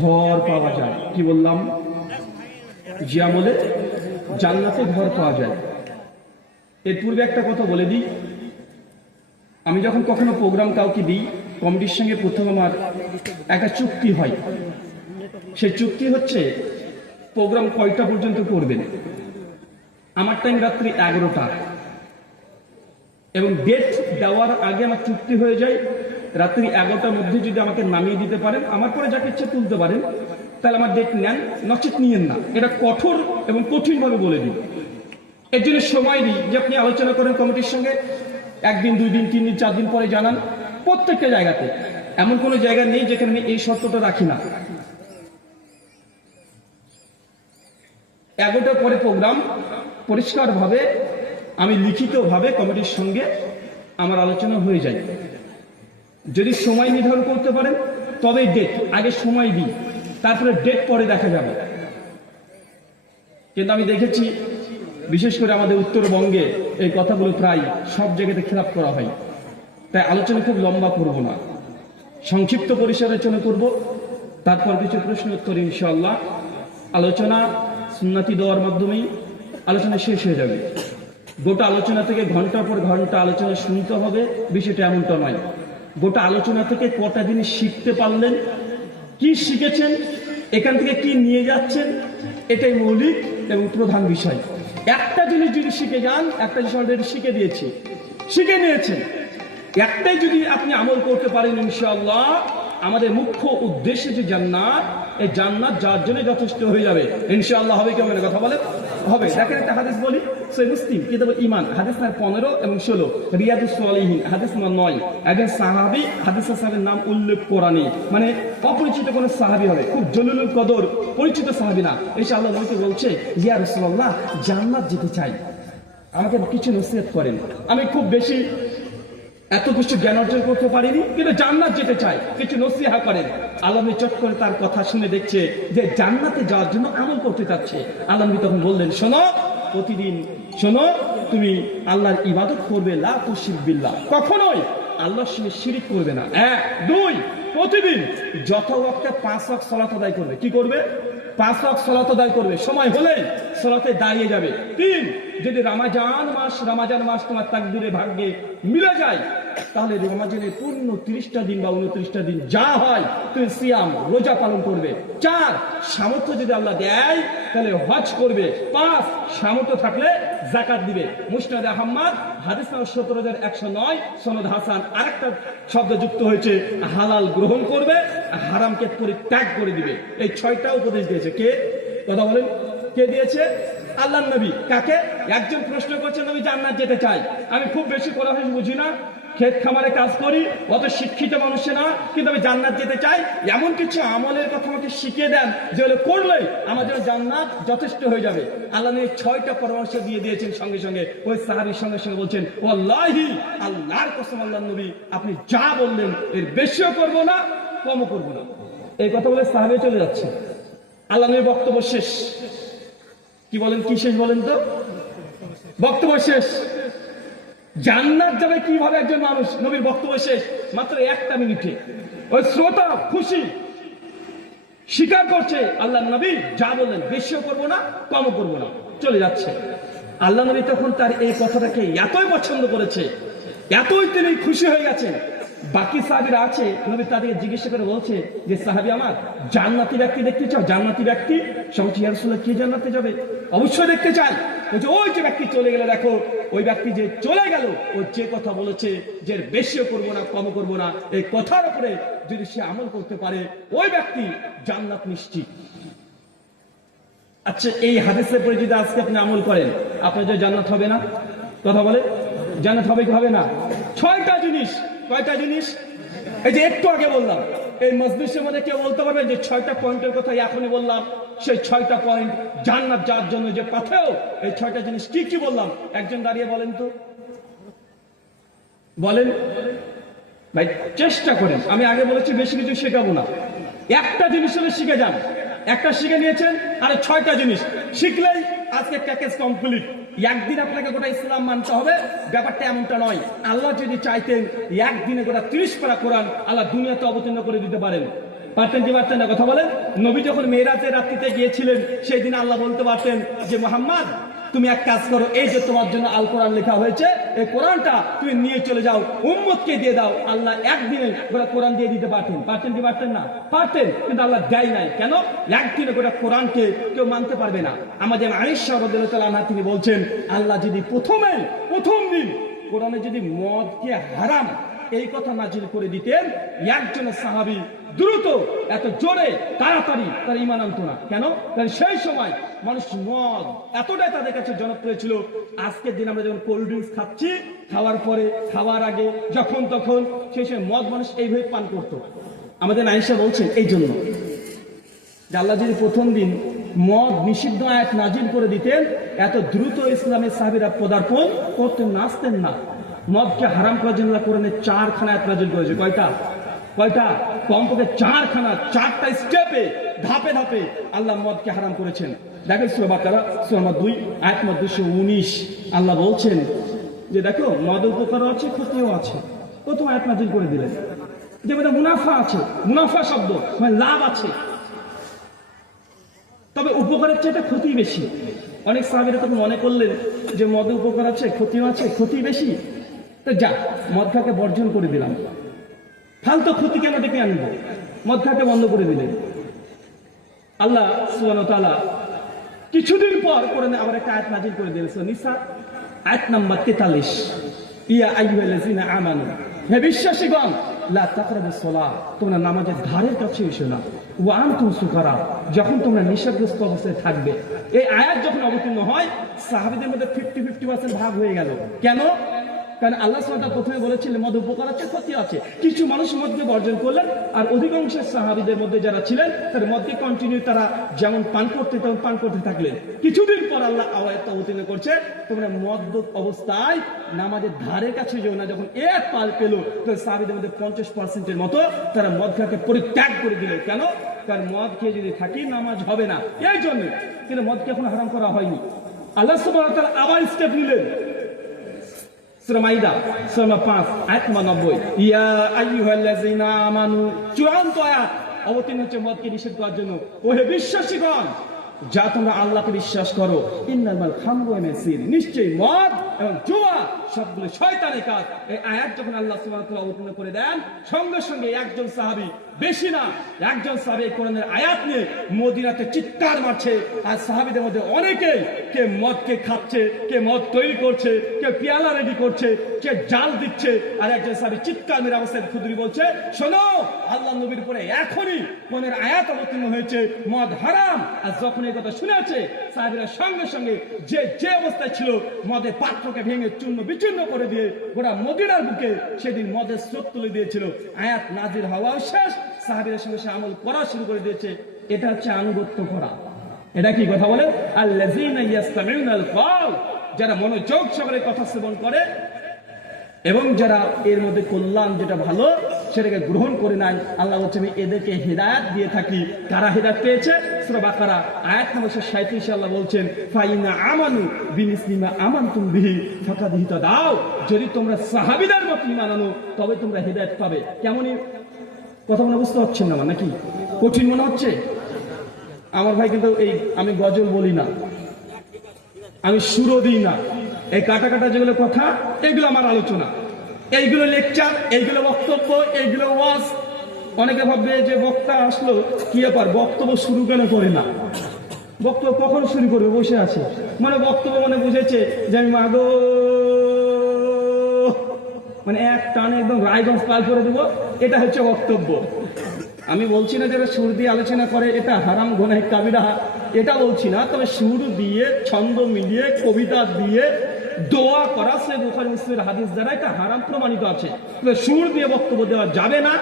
ঘর পাওয়া যায়। কি বললাম? যে আমলে জান্নাতে ঘর পাওয়া যায়। এর পূর্বে একটা কথা বলে দিই, আমি যখন কখনো প্রোগ্রাম কাউকে দিই, কমিটির সঙ্গে প্রথম আমার একটা চুক্তি হয়। সেই চুক্তি হচ্ছে প্রোগ্রাম কয়টা পর্যন্ত করবেন। আমার টাইম রাত্রি 11টা, এবং ডেট দেওয়ার আগে আমার চুক্তি হয়ে যায় রাত্রি 11টার মধ্যে যদি আমাকে নামিয়ে দিতে পারেন, আমার পরে যাকে ইচ্ছে তুলতে পারেন, তাহলে আমার ডেট নেন, নচেত নিয়েন না। এটা কঠোর এবং কঠিনভাবে বলে দিই। এর জন্য সময় দিই যে আপনি আলোচনা করেন কমিটির সঙ্গে, 1 দিন 2 দিন 3 দিন 4 দিন পরে জানান। প্রত্যেকটা জায়গাতে এমন কোনো জায়গা নেই যেখানে আমি এই শর্তটা রাখি না। 11টার পরে প্রোগ্রাম পরিষ্কারভাবে আমি লিখিতভাবে কমিটির সঙ্গে আমার আলোচনা হয়ে যায়। যদি সময় নির্ধারণ করতে পারেন তবে ডেট, আগে সময় দিই, তারপরে ডেট পরে দেখা যাবে। কিন্তু আমি দেখেছি বিশেষ করে আমাদের উত্তরবঙ্গে এই কথাগুলো প্রায় সব জায়গাতে খেলাপ করা হয়। তাই আলোচনা খুব লম্বা করব না, সংক্ষিপ্ত পরিসরে আলোচনা করব, তারপর কিছু প্রশ্ন উত্তর ইনশাআল্লাহ। আলোচনা সুন্নাতি দেওয়ার মাধ্যমেই আলোচনা শেষ হয়ে যাবে। গোটা আলোচনা থেকে ঘন্টার পর ঘন্টা আলোচনা শুনতে হবে, বিষয়টা এমনটা নয়। গোটা আলোচনা থেকে কটা জিনিস শিখতে পারলেন, কি শিখেছেন, এখান থেকে কি নিয়ে যাচ্ছেন, এটাই মৌলিক এবং প্রধান বিষয়। একটা জিনিস যদি শিখে যান, একটা জিনিস অলরেডি শিখে দিয়েছি, শিখে নিয়েছেন, একটাই যদি আপনি আমল করতে পারেন, ইনশাআল্লাহ আমাদের মুখ্য উদ্দেশ্য যে জান্নাত, এই জান্নাত যার জন্য যথেষ্ট হয়ে যাবে ইনশাআল্লাহ। হবে কেমন কথা বলে? হবে। দেখেন একটা হাদিস বলি, সহিহ মুসলিম কিতাবুল ঈমান হাদিস নাম্বার 15 এবং 16, রিয়াদুস সালিহিন হাদিস নাম্বার 9। একজন সাহাবী, হাদিসের সাহাবীর নাম উল্লেখ করা নেই, মানে অপরিচিত কোন সাহাবী হবে, খুব জলিলুল কদর, পরিচিত সাহাবী না। এসে আল্লাহ নবীকে বলছে, ইয়া রাসূলুল্লাহ, জান্নাত যেতে চাই, আমাকে কিছু নসিহত করেন। আমি খুব বেশি এত কিছু জ্ঞান অর্জন করতে পারিনি, কিন্তু জান্নাত যেতে চাই, কিছু নসিহা করেন। আল্লাহ চট করে তার কথা শুনে দেখছে যে জান্নাতে যাওয়ার জন্য আমল করতে চাচ্ছে। আল্লাহ তখন বললেন, শোনো, প্রতিদিন শোনো, তুমি আল্লাহর ইবাদত করবে, লা তুশরিক বিল্লাহ, কখনোই আল্লাহর সঙ্গে শিরিক করবে না। 1 2 প্রতিদিন যত ওয়াক্তে 5 ওয়াক্ত সালাত আদায় করবে। কি করবে? 5 ওয়াক্ত সালাত আদায় করবে, সময় হলেই সালাতে দাঁড়িয়ে যাবে। 3 যদি রমজান মাস তোমার তাকদীরে ভাগ্যে মিলে যায়, তাহলে রমজানের পূর্ণ 30টা দিন বা 29টা দিন যা হয় তুমি সিয়াম রোজা পালন করবে। 4 সামর্থ্য যদি আল্লাহ দেয় তাহলে হজ করবে। 5 সামর্থ্য থাকলে যাকাত দিবে। মুসনাদ আহমদ হাদিস নম্বর 17109 সনদ হাসান। আরেকটা শব্দ যুক্ত হয়েছে, হালাল গ্রহণ করবে, হারামকে পরিত্যাগ করে দিবে। এই 6টা উপদেশ দিয়েছে কে? কথা বলেন, কে দিয়েছে? আল্লাহর নবী। কাকে? একজন প্রশ্ন করছে, নবী জান্নাত যেতে চাই, আমি খুব বেশি কোরআন বুঝি না, ক্ষেত খামারে কাজ করি, অত শিক্ষিত মানুষে না, কিন্তু আমি জান্নাত যেতে চাই, এমন কিছু আমলের কথা আমাকে শিখিয়ে দেন যেগুলো করলেই আমার জন্য জান্নাত যথেষ্ট হয়ে যাবে। আল্লাহ নবী 6টা পরামর্শ দিয়ে দিয়েছেন। সঙ্গে সঙ্গে ওই সাহাবীর সঙ্গে সঙ্গে বলছেন, ওয়াল্লাহি, আল্লাহর কসম আল্লাহর নবী আপনি যা বললেন এর বেশিও করব না, কমও করব না। এই কথা বলে সাহাবী চলে যাচ্ছে। আল্লাহ নবীর বক্তব্য শেষ। কি বলেন? কি শেষ বলেন তো? বক্তব্য শেষ। জান্নাত যাবে কিভাবে একজন মানুষ? নবীর বক্তব্য শেষ মাত্র 1টা মিনিটে। ওই শ্রোতা খুশি, স্বীকার করছে আল্লাহ নবী যা বললেন বেশিও করবো না, কমও করবো না, চলে যাচ্ছে। আল্লাহ নবী তখন তার এই কথাটাকে এতই পছন্দ করেছে, এতই তিনি খুশি হয়ে গেছেন। বাকি সাহাবীরা আছে, নবী তাদেরকে জিজ্ঞাসা করে বলছে যে, সাহাবী আমার, জান্নাতি ব্যক্তি দেখতে চাও? জান্নাতি ব্যক্তি? সঙ্গে ইয়া রাসূলুল্লাহ, কে জান্নাতে যাবে? অবশ্যই দেখতে চাই। বলছে, ওই যে ব্যক্তি চলে গেলে দেখো, ওই ব্যক্তি যে চলে গেল, ও যে কথা বলেছে যে বেশিও করবো না, কমও করবো না, এই কথার উপরে যদি সে আমল করতে পারে, ওই ব্যক্তি জান্নাত নিশ্চিত। আচ্ছা, এই হাদিসের পরে যদি আজকে আপনি আমল করেন, আপনার যে জান্নাত হবে না? কথা বলে, জান্নাত হবে কি হবে না? 6টা জিনিস। কয়টা জিনিস? এই যে একটু আগে বললাম, এই মজলিসের মধ্যে কেউ বলতে পারবে যে 6টা পয়েন্টের কথা এখনই বললাম, সেই 6টা পয়েন্ট জান্নাত যাওয়ার জন্য যে পাথেও, এই 6টা জিনিস কি কি বললাম? একজন দাঁড়িয়ে বলেন তো, বলেন ভাই, চেষ্টা করেন। আমি আগে বলেছি বেশি কিছু শেখাবো না, একটা জিনিস হলে শিখে যান। একটা শিখে নিয়েছেন, আর 6টা জিনিস শিখলেই আজকে প্যাকেজ কমপ্লিট। একদিন আপনাকে গোটা ইসলাম মানতে হবে, ব্যাপারটা এমনটা নয়। আল্লাহ যদি চাইতেন একদিনে গোটা 30 পারা কোরআন আল্লাহ দুনিয়াতে অবতীর্ণ করে দিতে পারেন। পারতেন কি পারতেন না? কথা বলেন। নবী যখন মেরাজের রাত্রিতে গিয়েছিলেন, সেই দিন আল্লাহ বলতে পারতেন যে, মুহাম্মদ তুমি এক কাজ করো, এই যে তোমার জন্য আল কোরআন লেখা হয়েছে, এই কোরআনটা তুমি নিয়ে চলে যাও, উম্মতকে দিয়ে দাও। আল্লাহ একদিনে গোটা কোরআন দিয়ে দিতে পারতেন। পারতেন কি পারতেন না? পারতেন, কিন্তু আল্লাহ দেয় নাই। কেন? একদিনে গোটা কোরআনকে কেউ মানতে পারবে না। আমাদের আয়েশা রাদিয়াল্লাহু তাআলা আনহা তিনি বলছেন, আল্লাহ যদি প্রথম দিন কোরআনে যদি মদকে হারাম এই কথা নাজিল করে দিতেন, একজন সাহাবী দ্রুত এত জোরে তাড়াতাড়ি তার ঈমান আনতো না। কেন? কারণ সেই সময় মানুষ মদ এতটাই তাদের কাছে জনপ্রিয় ছিল। আজকের দিন আমরা যখন কোল্ড ড্রিঙ্কস খাচ্ছি, খাওয়ার পরে, খাওয়ার আগে, যখন তখন, সেই সময় মদ মানুষ এইভাবে পান করত। আমাদের আয়েশা বলছেন এই জন্য যে আল্লাহ যদি প্রথম দিন মদ নিষিদ্ধ আয়াত নাজিল করে দিতেন, এত দ্রুত ইসলামের সাহাবীরা পদার্পণ করতেন না, আসতেন না। মদকে হারাম করার জন্য কোরআনে 4খানা আয়াত নাজিল করেছে। কয়টা? কমপক্ষে 4খানা, 4টা স্টেপে, ধাপে ধাপে আল্লাহ মদকে হারাম করেছেন। দেখেন সূরা বাকারা সূরা 2 আয়াত 219 আল্লাহ বলছেন যে দেখো, মদ উপকারও আছে, ক্ষতিও আছে। প্রথম আয়াত নাজিল করে দিলেন যে মুনাফা আছে, মুনাফা শব্দ মানে লাভ আছে, তবে উপকারের চেয়ে ক্ষতি বেশি। অনেক সাহাবীরা তখন মনে করলেন যে মদে উপকার আছে, ক্ষতিও আছে, ক্ষতি বেশি, তো যা মদ খাকে বর্জন করে দিলাম, ফালতু ক্ষতি কেন ডেকে আনবো, মদ খাকে বন্ধ করে দিলেন। আল্লাহ সুবহানাহু ওয়া তাআলা কিছুদিন পর কোরআনে আবার একটা আয়াত নাজিল করে দিলেন, সূরা নিসা আয়াত নাম্বার 43, ইয়া আইয়ুহাল্লাযিনা আমানু, হে বিশ্বাসীগণ, লা তাকরাবুস সালাহ, তোমরা নামাজের ধারের কাছে এসো না, ওয়া আনতুম সুকারা, যখন তোমরা নেশাগ্রস্ত অবস্থায় থাকবে। এই আয়াত যখন অবতীর্ণ হয়, সাহাবীদের মধ্যে 50% ভাগ হয়ে গেল। কেন? কারণ আল্লাহ সুবহানাহু ওয়া তাআলা প্রথমে বলেছিলেন মদ উপকার আছে, ক্ষতি আছে। কিছু মানুষ মদকে বর্জন করলেন, আর অধিকাংশ সাহাবীদের মধ্যে যারা ছিলেন তারা মদকে কন্টিনিউ, তারা যেমন পান করতে থাকলেন। কিছুদিন পর আল্লাহ আয়াত অবতীর্ণ করছে, তোমরা মদ অবস্থায় নামাজের ধারে কাছে যেও না। যখন এক পাল পেল, তো সাহাবীদের মধ্যে 50%-এর মতো তারা মদ খাকে পরিত্যাগ করে দিল। কেন? কারণ মদ খেয়ে যদি থাকি নামাজ হবে না, এই জন্য। কিন্তু মদকে এখন হারাম করা হয়নি। আল্লাহ সুবহানাহু ওয়া তাআলা আবার স্টেপ নিলেন, সূরা মাইদা সূরা 5 আয়াত নম্বর 90। ইয়া আইয়ুহাল্লাযিনা আমানু, চূড়ান্ত আয়াত অবতীর্ণ হচ্ছে মদকে নিষেধ করার জন্য। ওহে বিশ্বাসীগণ, যা তোমরা আল্লাহকে বিশ্বাস করো, ইন্নামাল খামরু ওয়াল মাইসির, নিশ্চয়ই মদ এবং জুয়া সবগুলো শয়তানের কাজ। এই আয়াত যখন আল্লাহ সুবহানাহু ওয়া তাআলা অবতীর্ণ করে দেন, সঙ্গে সঙ্গে একজন সাহাবী, বেশি না একজন সাহাবী কোরআনের আয়াত নিয়ে মদিনাতে চিৎকার মারছে। আর সাহাবীদের মধ্যে অনেকেই কে মদকে খাচ্ছে, কে মদ তৈরি করছে, কে পেয়ালা রেডি করছে, কে জাল দিচ্ছে। আর একজন সাহাবী চিৎকার মেরে অবস্থায় খুদরি বলছে, শোনো, আল্লাহ নবীর উপরে এখনই কোরআনের আয়াত অবতীর্ণ হয়েছে, মদ হারাম। আর যখন এই কথা শুনেছে, সাহাবীরা সঙ্গে সঙ্গে যে অবস্থায় ছিল, মদের পাত্রকে ভেঙে চূর্ণ বিচূর্ণ করে দিয়ে গোটা মদিনার বুকে সেদিন মদের স্রোত তুলে দিয়েছিল। আয়াত নাজির হওয়া শেষ, সাহাবীরা সঙ্গে সে আমল করা শুরু করে দিয়েছে। এটা হচ্ছে আনুগত্য করা। এটা কি কথা বলে? আল্লাযীনা ইয়াসতামিউনাল কওল, যারা মনোযোগ সহকারে কথা শ্রবণ করে এবং যারা এর মধ্যে কল্যাণ যেটা ভালো সেটাকে গ্রহণ করে নেয়। আল্লাহ বলছে আমি এদেরকে হেদায়েত দিয়ে থাকি। কারা হেদায়েত পেয়েছে? সূরা বাকারা আয়াত নম্বর 37 আল্লাহ বলছেন, ফাইনা আমানু বিমিসলিমা আমানতুম বিহি ফাকাদ ইহতাদাও, যদি তোমরা সাহাবীদের মত ঈমান আনো তবে তোমরা হেদায়েত পাবে। কেমনই কথা মনে বুঝতে পারছেন না নাকি? কঠিন মনে হচ্ছে? আমার ভাই কিন্তু এই আমি গজল বলি না, আমি সুরও দিই না। এই কাটা কাটা যেগুলো কথা, এগুলো আমার আলোচনা, এইগুলো লেকচার, এইগুলো বক্তব্য, এইগুলো ওয়াজ। অনেকে ভাববে যে বক্তা আসলো কি ব্যাপার, বক্তব্য শুরু কেন করে না? বক্তব্য কখন শুরু করবে? বসে আছে মানে বক্তব্য মানে বুঝেছে যে আমি মাগো মানে এক টানে একদম রায়গঞ্জ পার করে দেবো, এটা হচ্ছে বক্তব্য। আমি বলছি না যারা সুর দিয়ে আলোচনা করে এটা হারাম গুনাহ কাবিরা, এটা বলছি না। তবে সুর দিয়ে, ছন্দ মিলিয়ে, কবিতা দিয়ে দোয়া করা, সে বুখারী মুসলিমের হাদিস দ্বারা এটা হারাম প্রমাণিত আছে। সুর দিয়ে বক্তব্য দেওয়া যাবে না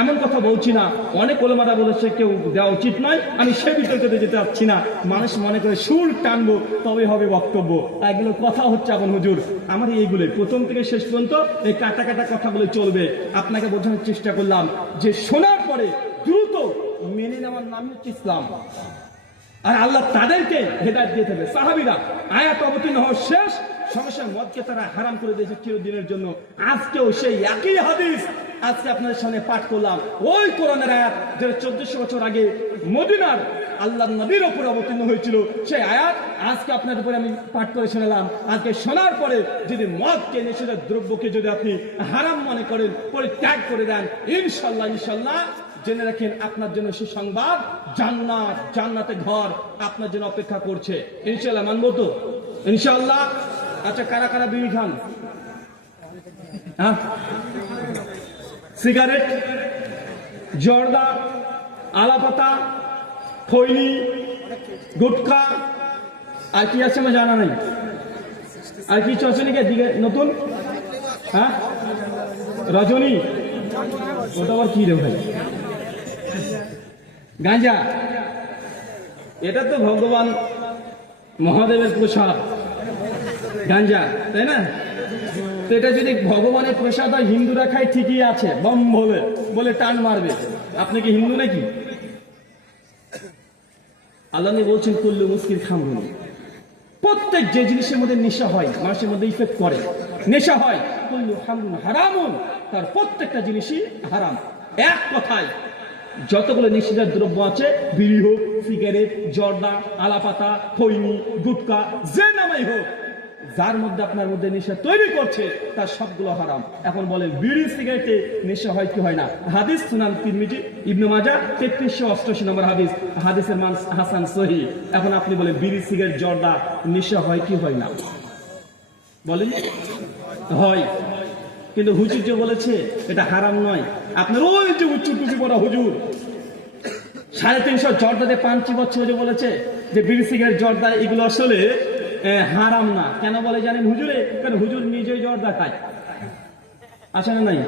এমন কথা বলছি না। অনেক ওলামারা বলেছে কেউ দেওয়া উচিত নয়, আমি সে বিতর্কতে যেতে চাচ্ছি না। মানুষ মনে করে সুর টানবো তবে হবে বক্তব্য, এগুলো কথা হচ্ছে এখন হুজুর। আমার এইগুলো প্রথম থেকে শেষ পর্যন্ত এই কাটা কাটা কথাগুলো চলবে। আপনাকে বোঝানোর চেষ্টা করলাম যে শোনার পরে দ্রুত মেনে নেওয়ার নাম হচ্ছে ইসলাম। আর আল্লাহ তাদেরকে হেদায়েত দিয়ে থাকবে। সাহাবীরা আয়াত অবতীর্ণ হওয়ার শেষ সমস্যা মদকে তারা হারাম করে দিয়েছে চিরদিনের জন্য। আজকেও সেই একই হাদিস আজকে আপনাদের সামনে পাঠ করলাম, ওই কোরআনের আয়াত যেটা 1400 বছর আগে মদিনার আল্লাহর নবীর উপরে অবতীর্ণ হয়েছিল, সেই আয়াত আজকে আপনার উপরে আমি পাঠ করে শোনালাম। আজকে শোনার পরে যদি মদকে, নেশাদার দ্রব্যকে যদি আপনি হারাম মনে করেন, পরিত্যাগ করে দেন, ইনশাল্লাহ ইনশাল্লাহ জেনে রাখেন আপনার জন্য সুসংবাদ, জান্নাত, জান্নাতে ঘর আপনার জন্য অপেক্ষা করছে। ইনশাল্লাহ মানবো তো? ইনশাল্লাহ। আচ্ছা, কারা কারা বিড়ি খান? হ্যাঁ, সিগারেট, জর্দা, আলাপাতা, খৈনি, গুটখা, আর কি আছে আমার জানা নেই। আর কিছু আছে নাকি দিকে নতুন? হ্যাঁ, রজনী, ওটা আবার কি রে ভাই? গাঁজা, এটা তো ভগবান মহাদেবের প্রসাদ গাঁজা, তাই না? তো এটা যদি ভগবানের প্রসাদ হয়, হিন্দুরা খায় ঠিকই আছে, বম বলে টান মারবে। আপনি কি হিন্দু নাকি? আল্লাহ বলছেন কুল্লু মুস্কির খামরুন, প্রত্যেক যে জিনিসের মধ্যে নেশা হয়, মানুষের মধ্যে ইফেক্ট করে, নেশা হয়, কুল্লু খামরুন হারামুন, তার প্রত্যেকটা জিনিসই হারাম। এক কথায় যতগুলো নিষিদ্ধ দ্রব্য আছে, বিড়ি হোক, সিগারেট, জর্দা, আলাপাতা, খৈনি, গুটকা, যে নামাই হোক, যার মধ্যে আপনার মধ্যে নেশা তৈরি করছে তার সবগুলো হারাম। এখন বলেন বিড়ি সিগারেটে নেশা হয় কি হয় না? হাদিস সুনান তিরমিজি, ইবনে মাজাহ 3388 নম্বর হাদিস, হাদিসের মান হাসান সহিহ। এখন আপনি বলেন বিড়ি সিগারেট জর্দা নেশা হয় কি হয় না? বলেন হয়। কিন্তু হুজুর যে বলেছে এটা হারাম নয়, আপনার ওই যে উচ্চ টুপি পরা হুজুর 350 জর্দাতে পাঞ্চি বছর যে বলেছে যে বিড়ি সিগারেট জর্দা এগুলো আসলে হারাম না। কেন বলে জানেন হুজুরে? কারণ হুজুর নিজেই জর্দা খায়, আছে না নাই?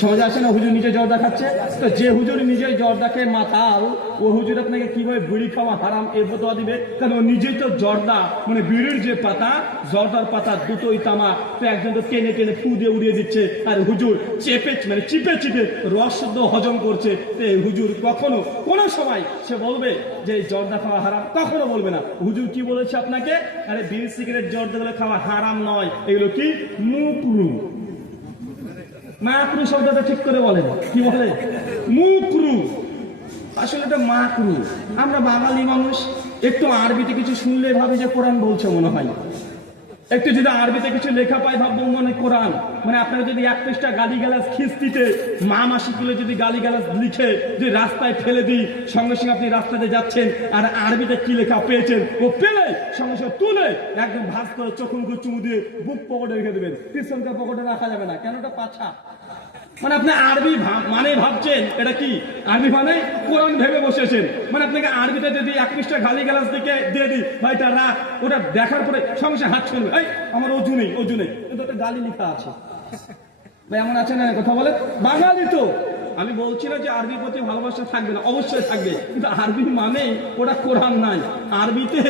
সমাজে আসে না, হুজুর নিজে জর্দা খাচ্ছে। তো যে হুজুর নিজে জর্দা খেয়ে মাতাল, ও হুজুর আপনাকে কিভাবে বিড়ি খাওয়া হারাম এর ফতোয়া দিবে? কারণ ও নিজেই তো জর্দা, মানে বিড়ির যে পাতা, জর্দার পাতা দুটোই তামা, তো একজন তো টেনে টেনে ফু দিয়ে উড়িয়ে দিচ্ছে, আর হুজুর চেপে মানে চিপে চিপে রস শুদ্ধ হজম করছে। তো এই হুজুর কখনো কোনো সময় সে বলবে যে এই জর্দা খাওয়া হারাম? কখনো বলবে না। হুজুর কি বলেছে আপনাকে? আরে বিড়ি সিগারেট জর্দাগুলো খাওয়া হারাম নয়, এগুলো কি মুকরু। মাকরু শব্দটা ঠিক করে বলেন, কি বলে? মুকরু। আসলে এটা মাকরু। আমরা বাঙালি মানুষ একটু আরবিতে কিছু শুনলে ভাবে যে কোরআন বলছে মনে হয়, একটু যদি আরবিতে কিছু লেখা পাই ভাববো মনে কোরআন। মানে আপনারা যদি এক পৃষ্ঠা গালিগালাজ খিস্তিতে মা মাসিগুলো যদি গালিগালাজ লিখে যদি রাস্তায় ফেলে দিই, সঙ্গে সঙ্গে আপনি রাস্তাতে যাচ্ছেন আর আরবিতে কি লেখা পেয়েছেন ও পেলে সঙ্গে সঙ্গে তুলে একদম ভাঁজ করে চোখমুখে চুমু দিয়ে বুক পকেটে রেখে দেবেন, পিছনকার পকেটে রাখা যাবে না। কেন? ওটা পাছা। মানে আপনি আরবি মানে ভাবছেন এটা কি আরবি মানে কোরআন ভেবে বসেছেন। মানে আপনাকে আরবিতে যদি এক পৃষ্ঠা গালিগালাজ দিকে দিয়ে দিই, ভাইটা রাখ, ওটা দেখার পরে সঙ্গে সঙ্গে হাত ছুঁড়বে, এই আমার অজু নেই, অজু নেই, কিন্তু একটা গালি লেখা আছে। ভাই এমন আছে না? কথা বলে বাঙালি তো। আমি বলছি না যে আরবির প্রতি ভালোবাসা থাকবে না, অবশ্যই থাকবে, কিন্তু আরবি মানে ওটা কোরআন নাই। আরবিতে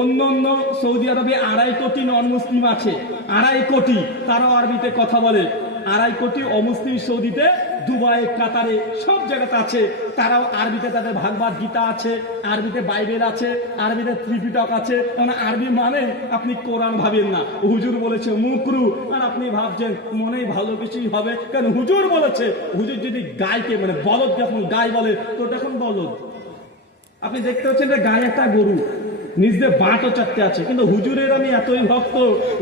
অন্য অন্য সৌদি আরবে 2.5 কোটি নন মুসলিম আছে, 2.5 কোটি, তারাও আরবিতে কথা বলে। 2.5 কোটি অমুসলিম সৌদিতে, দুবাই, কাতারে, সব জায়গাতে আছে, তারাও আরবিতে তাদের ভাগবত গীতা আছে, আরবিতে বাইবেল আছে, আরবিতে ত্রিপিটক আছে। মানে আরবি মানে আপনি কোরআন ভাবেন না, হুজুর বলেছে মুকরু, আর আপনি ভাবছেন মনেই ভালো কিছুই হবে, কারণ হুজুর বলেছে। হুজুর যদি গায়কে মানে বলদ যখন গায় বলে তো তখন বলদ। আপনি দেখতে পাচ্ছেন যে গায়ে একটা গরু, নিজে বাঁটও চারটে আছে, কিন্তু হুজুরের আমি এতই ভক্ত,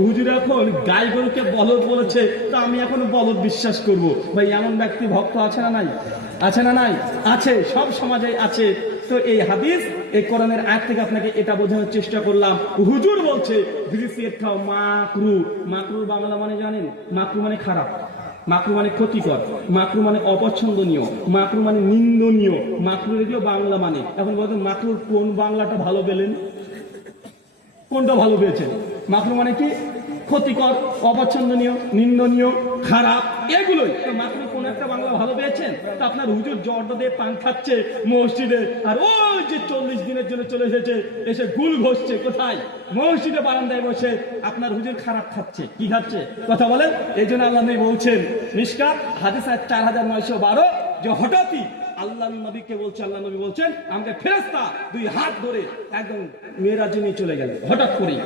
হুজুর এখন গাই গরুকে বলদ বলেছে, তো আমি এখন বলদ বিশ্বাস করব। ভাই এমন ব্যক্তি ভক্ত আছে না নাই? আছে না নাই? আছে, সব সমাজে আছে। তো এই হাদিস, এই কোরআনের আয়াত থেকে আপনাকে এটা বোঝানোর চেষ্টা করলাম। হুজুর বলছে বিড়ি সিগারেট খাও মাকরু। মাকরুর বাংলা মানে জানেন? মাকরু মানে খারাপ, মাকরু মানে ক্ষতিকর, মাকরু মানে অপছন্দনীয়, মাকরু মানে নিন্দনীয়, মাকরুর এগুলো বাংলা মানে। এখন বলতেন মাকরুর কোন বাংলাটা ভালো পেলেন? কোনটা ভালো পেয়েছেন? মাকরু মানে কি? ক্ষতিকর, অপছন্দনীয়, নিন্দনীয়, খারাপ, এগুলোই। তো মাকরু কোন একটা বাংলা ভালো পেয়েছেন? তো আপনার হুজুর জর্দা দিয়ে পান খাচ্ছে মসজিদে, আর ওই যে 40 দিনের জন্য চলে এসেছে, এসে গুল ঘষছে কোথায়? মসজিদে বারান্দায় বসে আপনার হুজুর খারাপ খাচ্ছে। কি খাচ্ছে? কথা বলেন। এই জন্য আল্লাহ নবী বলছেন, মিশকাত হাদিস 4912, যে হঠাৎই আল্লাহ নবীকে বলছে, আল্লাহ নবী বলছেন আমাকে ফেরেশতা 2 হাত ধরে একদম মেরাজে নিয়ে চলে গেল। হঠাৎ করেই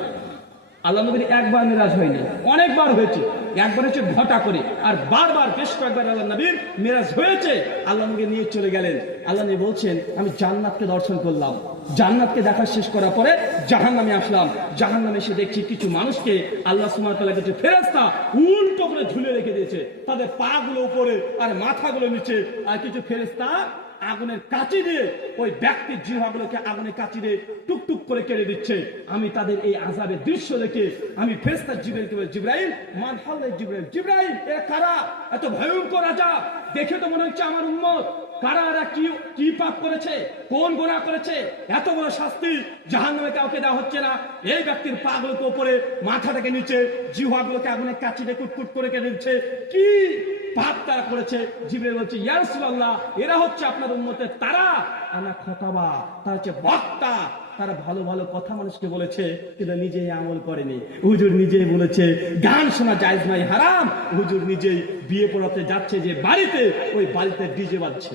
আল্লাহ নবীর একবার মেরাজ হয়নি, অনেকবার হয়েছে। একবার হচ্ছে ঘটা করে, আর বারবার বেশ কয়েকবার আল্লাহ নবীর মেরাজ হয়েছে। আল্লাহ নবীকে নিয়ে চলে গেলেন। আল্লাহ নবী বলছেন আমি জান্নাতকে দর্শন করলাম, জান্নাতকে দেখা শেষ করার পরে জাহান্নামে আসলাম। জাহান্নামে এসে দেখছি কিছু মানুষকে আল্লাহ সুবহানাহু ওয়া তাআলা কিছু ফেরেশতা উল্টো করে ঝুলে রেখে দিয়েছে, তাদের পা গুলো উপরে আর মাথাগুলো নিচে, আর কিছু ফেরেশতা আগুনের কাঁচি দিয়ে ওই ব্যক্তির জিহ্বাগুলোকে আগুনের কাঁচি দিয়ে টুকটুক করে কেড়ে দিচ্ছে। আমি তাদের এই আযাবের দৃশ্য দেখে আমি ফেরেশতা জিবরাইলকে বলি, জিবরাইল, মান হাল্লা জিবরাইল, জিবরাইল এরা কারা? এত ভয়ঙ্কর আযাব দেখে তো মনে হচ্ছে আমার উম্মত। কারা এরা? কি পাপ করেছে? কোন গুনাহ করেছে? এত বড় শাস্তি জাহান্নামে কাউকে দেওয়া হচ্ছে না। এই ব্যক্তির পা গুলোকে উপরে, মাথাটাকে নিচে, জিহ্বাগুলোকে আগুনের কাঁচি দিয়ে কুটকুট করে কেটে দিচ্ছে। কি পাপ তারা করেছে? জিবরাইল বলছে, ইয়া রাসূলুল্লাহ, এরা হচ্ছে আপনার উম্মতের তারা, আনা খতাবা, তারা হচ্ছে বক্তা, তারা ভালো ভালো কথা মানুষকে বলেছে কিন্তু নিজেই আমল করেনি। হুজুর নিজেই বলেছে গান শোনা জায়েজ নয়, হারাম। হুজুর নিজেই বিয়ে পড়াতে যাচ্ছে যে বাড়িতে, ওই বাড়িতে ডিজে বাজছে।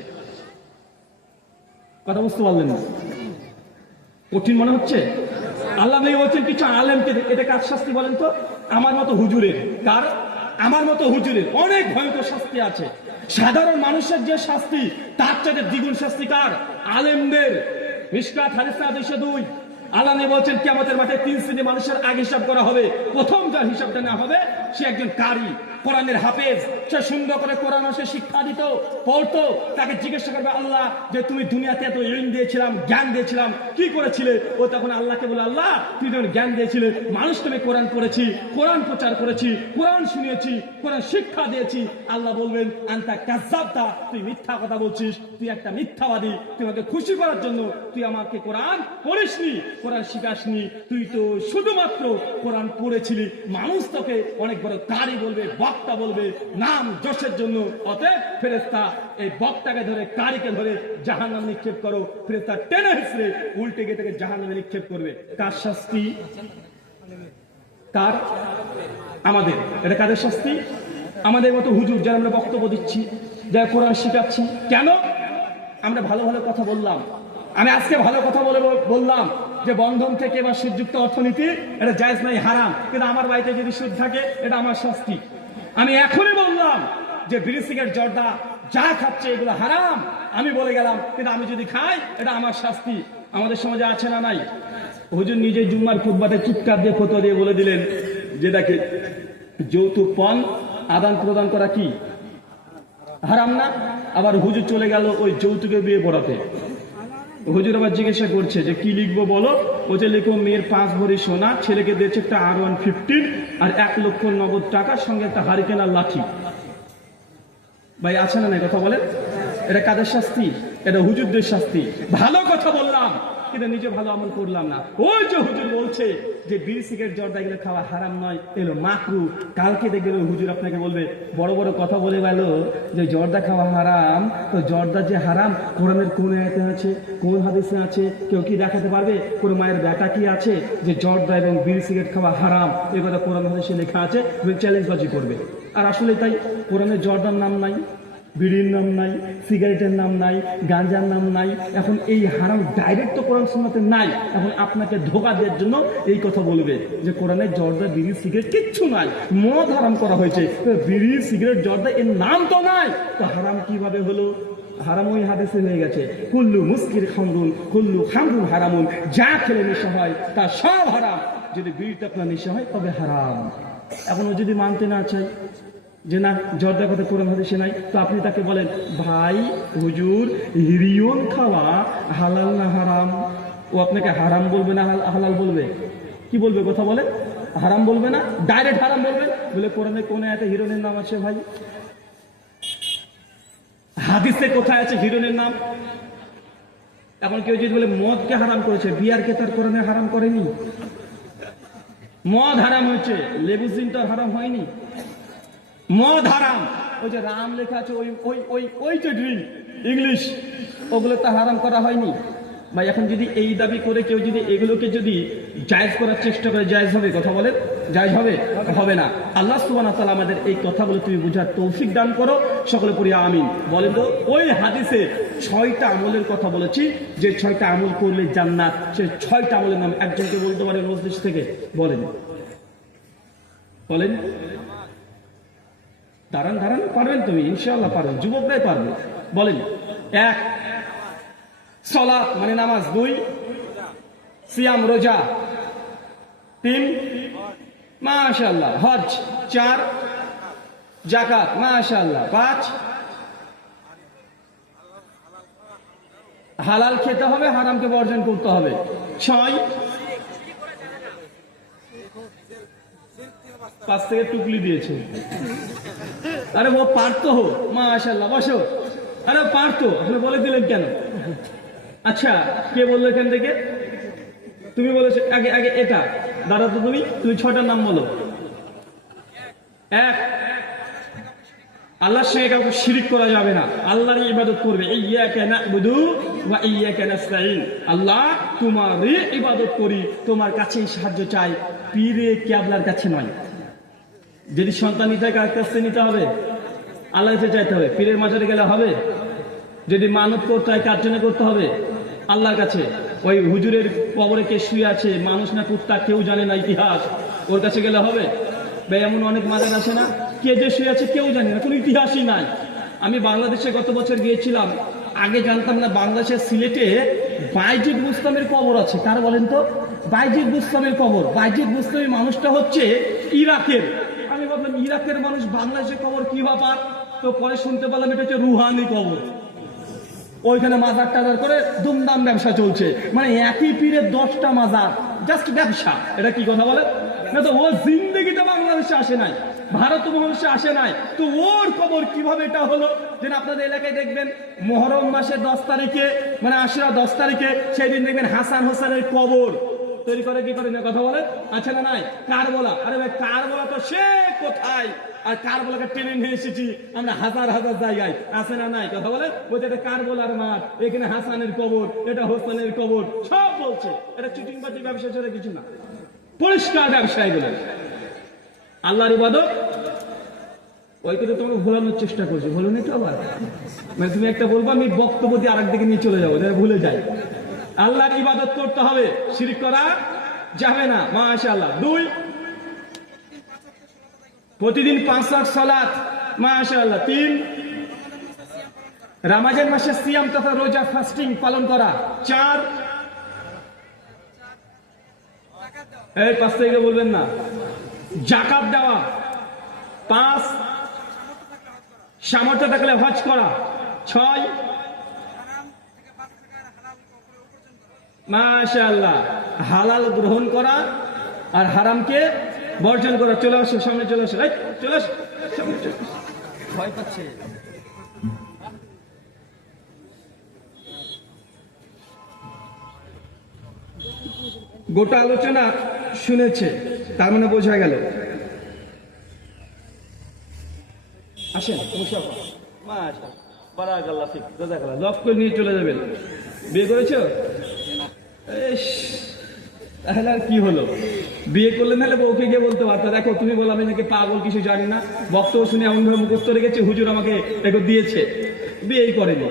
কথা বুঝতে পারলেন না? কঠিন মনে হচ্ছে? আল্লাহ নবী বলছেন কিছু আলেমকে, এটা কার শাস্তি বলেন তো? আমার মতো হুজুরের। কার? আমার মতো হুজুরের অনেক ভয়ঙ্কর শাস্তি আছে। সাধারণ মানুষের যে শাস্তি তার চাইতে দ্বিগুণ শাস্তি কার? আলেমদের। মিশকাত হাদিস 202, আল্লাহ নবী বলছেন কিয়ামতের মাঠে 3 শ্রেণীর মানুষের আগে হিসাব করা হবে। প্রথম যার হিসাবটা নেওয়া হবে সে একজন কারি, কোরআনের হাফেজ। সে সুন্দর করে কোরআন সে শিক্ষা দিত, পড়তো। তাকে জিজ্ঞাসা করবে আল্লাহ যে তুমি দুনিয়াতে এত ইলম দিয়েছিলাম, জ্ঞান দিয়েছিলাম, কি করেছিলে? ও তখন আল্লাহকে বলে, আল্লাহ তুই যখন জ্ঞান দিয়েছিলে, মানুষকে আমি কোরআন পড়েছি, কোরআন প্রচার করেছি, কোরআন শুনিয়েছি, কোরআন শিক্ষা দিয়েছি। আল্লাহ বলবেন আনতা কাযাবতা, তুই মিথ্যা কথা বলছিস, তুই একটা মিথ্যাবাদী। তুই আমাকে খুশি করার জন্য তুই আমাকে কোরআন পড়িসনি, কোরআন শিখাসনি, তুই তো শুধুমাত্র কোরআন পড়েছিলি। মানুষ তোকে অনেক বড় কারি বলবে, বক্তা বলবে নাম যশের জন্য, অতএব ফেরেশতা এই বক্তাকে ধরে কারিকে ধরে জাহান্নামে নিক্ষেপ করো। ফেরেশতা টেনে হিঁচড়ে উল্টে গিয়ে তাকে জাহান্নামে নিক্ষেপ করবে। কার শাস্তি? কার? আমাদের। এটা কাদের শাস্তি? আমাদের মতো হুজুর যারা আমরা বক্তব্য দিচ্ছি, যারা কোরআন শিখাচ্ছি। কেন? আমরা ভালো ভালো কথা বললাম। আমি আজকে ভালো কথা বললাম যে বন্ধন থেকে বা সুদযুক্ত অর্থনীতি এটা জায়েজ নাই, হারাম, কিন্তু আমার বাড়িতে যদি সুদ থাকে এটা আমার শাস্তি। আমি এখনই বললাম যে বিড়ি সিগারেট জর্দা যা খাচ্ছে এগুলো হারাম, আমি বলে গেলাম, কিন্তু আমি যদি খাই এটা আমার শাস্তি। আমাদের সমাজে আছে না নাই? হুজুর নিজে জুম্মার খুতবাতে চিৎকার দিয়ে ফতোয়া দিয়ে বলে দিলেন যে দেখে যৌতুক পণ আদান প্রদান করা কি হারাম না? আবার হুজুর চলে গেল ওই যৌতুকে বিয়ে পড়াতে। হুজুর আবার জিজ্ঞাসা করছে যে কি লিখবো বলো? ওতে লিখো মেয়ের 5 ভরি সোনা, ছেলেকে দিয়েছে একটা R115 আর 1 লক্ষ নগদ টাকার সঙ্গে একটা হারিকেন আর লাঠি। ভাই আছে না নাই কথা বলেন? এটা কাদের শাস্তি? এটা হুজুরদের শাস্তি। ভালো কথা বললাম কিন্তু নিজে ভালো আমল করলাম না। ওই যে হুজুর বলছে যে বিড়ি সিগারেট জর্দা এগুলো খাওয়া হারাম নয়, এগুলো মাকরু। কালকে দেখবেন ওই হুজুর আপনাকে বলবে বড় বড় কথা বলে গেল যে জর্দা খাওয়া হারাম। তো জর্দা যে হারাম কোরআনের কোন আয়াতে আছে, কোন হাদিসে আছে? কেউ কি দেখাতে পারবে? কোন মায়ের ব্যাটা কি আছে যে জর্দা এবং বিড়ি সিগারেট খাওয়া হারাম এই কথা কোরআন হাদিসে লেখা আছে? চ্যালেঞ্জবাজি করবে। আর আসলে তাই কোরআনে জর্দার নাম নাই, বিড়ির নাম নাই, সিগারেটের নাম নাই, গাঁজার নাম নাই। এখন এই হারাম ডাইরেক্ট তো কোরআন সুন্নাতে নাই। এখন আপনাকে ধোঁকা দেওয়ার জন্য এই কথা বলবে যে কোরআনে জর্দা বিড়ি সিগারেট কিচ্ছু নাই, মদ হারাম করা হয়েছে, বিড়ি সিগারেট জর্দা এর নাম তো নাই, তো হারাম কিভাবে হলো? হারাম ওই হাদিসে হয়ে গেছে কুল্লু মুস্কির খামরুন কুল্লু খামরুন হারামুন, যা খেলে নেশা হয় তা সব হারাম। যদি বিড়িটা আপনার নেশা হয় তবে হারাম। এখন ও যদি মানতে না চাই যে না জর্দার কথা কোরআন হাদিসে নাই, তো আপনি তাকে বলেন ভাই হুজুর হিরিয়ন খাওয়া হালাল না হারাম? ও আপনাকে হারাম বলবে না হালাল বলবে? কি বলবে কথা বলে? হারাম বলবে না, ডাইরেক্ট হারাম বলবে। বলে কোরআনে কোন আয়াতে হিরোনের নাম আছে ভাই? হাদিসে কোথায় আছে হিরোনের নাম? এখন কেউ যদি বলে মদকে হারাম করেছে, বিয়ারকে তার কোরআনে হারাম করেনি। মদ হারাম হয়েছে, লেবু জিনটা হারাম হয়নি। মদ হারাম, ওই যে রাম লেখা আছে ওই ওই ওই ওই যে ড্রিঙ্ক ইংলিশ, ওগুলো তো হারাম করা হয়নি ভাই। এখন যদি এই দাবি করে কেউ যদি এগুলোকে যদি জায়েজ করার চেষ্টা করে, জায়েজ হবে? কথা বলে জায়েজ হবে? হবে না। আল্লাহ সুবহানাহু ওয়া তাআলা আমাদের এই কথাগুলো তুমি বুঝার তৌফিক দান করো। সকলে পড়ি আমিন। বলেন তো ওই হাদিসে 6টা আমলের কথা বলেছি, যে 6টা আমল করলে জান্নাত, সেই 6টা আমলের নাম একজনকে বলতে পারেন মজলিস থেকে? বলেন বলেন। দাঁড়ান দাঁড়ান, পারবেন তুমি ইনশাআল্লাহ পারবেন, যুবকরাই পারবে। বলেন। 1 সালাত মানে নামাজ, 2 সিয়াম রোজা, 3 মাশাআল্লাহ হজ, 4 যাকাত মাশাআল্লাহ, 5 হালাল খেতে হবে, হারামকে বর্জন করতে হবে, 6 5 থেকে টুকলি দিয়েছে। আরে ও পারতো, মাশাআল্লাহ বসো। আরে পারতো, আপনি বলে দিলেন কেন? আচ্ছা কে বললো এখান থেকে? তুমি বলেছো আগে আগে এটা। দাঁড়া তো তুমি 6টার নাম বলো। 1 আল্লাহর সঙ্গে কাউকে শিরিক করা যাবে না, আল্লাহরই ইবাদত করবে। ইয়্যাকা না'বুদু ওয়া ইয়্যাকা নাস্তাঈন, আল্লাহ তোমারই ইবাদত করি, তোমার কাছেই সাহায্য চাই, পীরে কেবলার কাছে নয়। যদি সন্তান নিতে হয় কার কাছে নিতে হবে? আল্লাহর কাছে চাইতে হবে। পীরের মাজারে গেলে হবে? যদি মানত করতে হয় কার জন্য করতে হবে? আল্লাহর কাছে। ওই হুজুরের কবরে কে শুয়ে আছে, মানুষ না কুত্তা, কেউ জানে না ইতিহাস, ওর কাছে গেলে হবে? ভাই এমন অনেক মাজার আছে না, কে যে শুয়ে আছে কেউ জানে না, কোনো ইতিহাসই নাই। আমি বাংলাদেশে গত বছর গিয়েছিলাম, আগে জানতাম না বাংলাদেশের সিলেটে বাইজিদ বুস্তামের কবর আছে। কার বলেন তো? বাইজিদ বুস্তামের কবর। বাইজিদ বুস্তামের মানুষটা হচ্ছে ইরাকের। আমি ভাবলাম ইরাকের মানুষ বাংলাদেশের কবর কি ব্যাপার, তো পরে শুনতে পেলাম এটা হচ্ছে রুহানি কবর। ওইখানে মাজার টাজার করে দুমদাম ব্যবসা চলছে, মানে একই পীরের 10টা মাজার, জাস্ট ব্যবসা। এটা কি কথা বলে না? তো ও জিন্দেগিতে বাংলাদেশে আসে নাই, ভারত মহাদেশে আসে নাই, তো ওর কবর কিভাবে এটা হলো? যেন আপনাদের এলাকায় দেখবেন মহরম মাসের 10 তারিখে, মানে আশুরা 10 তারিখে, সেই দিন দেখবেন হাসান হোসেনের কবর তৈরি করে কি করে না কথা বলে আছে না নাই? কার বলা, আরে ভাই কার বলা তো সে কোথায়, আর কার বলাকে টেনে নিয়ে এসেছি আমরা হাজার হাজার জায়গায়, আছে না নাই কথা বলে? বলছে এটা কার বলার মাঠ, এখানে হাসানের কবর, এটা হোসেনের কবর, সব বলছে। এটা চিটিংবাজি ব্যবসা ছাড়া কিছু না, পরিষ্কার ব্যবসা এগুলো। আল্লাহর ইবাদত ওই করে তোমাকে ভোলানোর চেষ্টা করছে, ভুলো নি তো আবার, মানে তুমি একটা বলবো আমি বক্তব্য দিয়ে আরেক দিকে নিয়ে চলে যাবো, ভুলে যাই। আল্লাহর ইবাদত করতে হবে, শিরক করা যাবে না। মাশাআল্লাহ। 2, প্রতিদিন 5 ওয়াক্ত সালাত, মাশাআল্লাহ। 3, রমজান মাসে সিয়াম তথা রোজা ফাস্টিং পালন করা। 4, এই 5 থেকে বলবেন না, যাকাত দেওয়া। 5, সামর্থ্য থাকলে হজ করা। 6, মাশাআল্লাহ, হালাল গ্রহণ করা আর হারামকে বর্জন করা। চলে আসো সামনে, চলে আসো, চলে আসো সামনে, চলে আসো। ভয় পাচ্ছে। গোটা আলোচনা শুনেছে, তার মানে বোঝা গেল। আসেন লক করে নিয়ে চলে যাবেন। বিয়ে করেছো? তাহলে আর কি হলো, বিয়ে করলে নাহলে বউকে গিয়ে বলতে পারতো দেখো তুমি বলো আমি নাকি পাগল, কিছু জানি না, বক্তব্য শুনে এমনভাবে মুখস্থ রেখেছে, হুজুর আমাকে দেখো দিয়েছে, বিয়েই করেনি।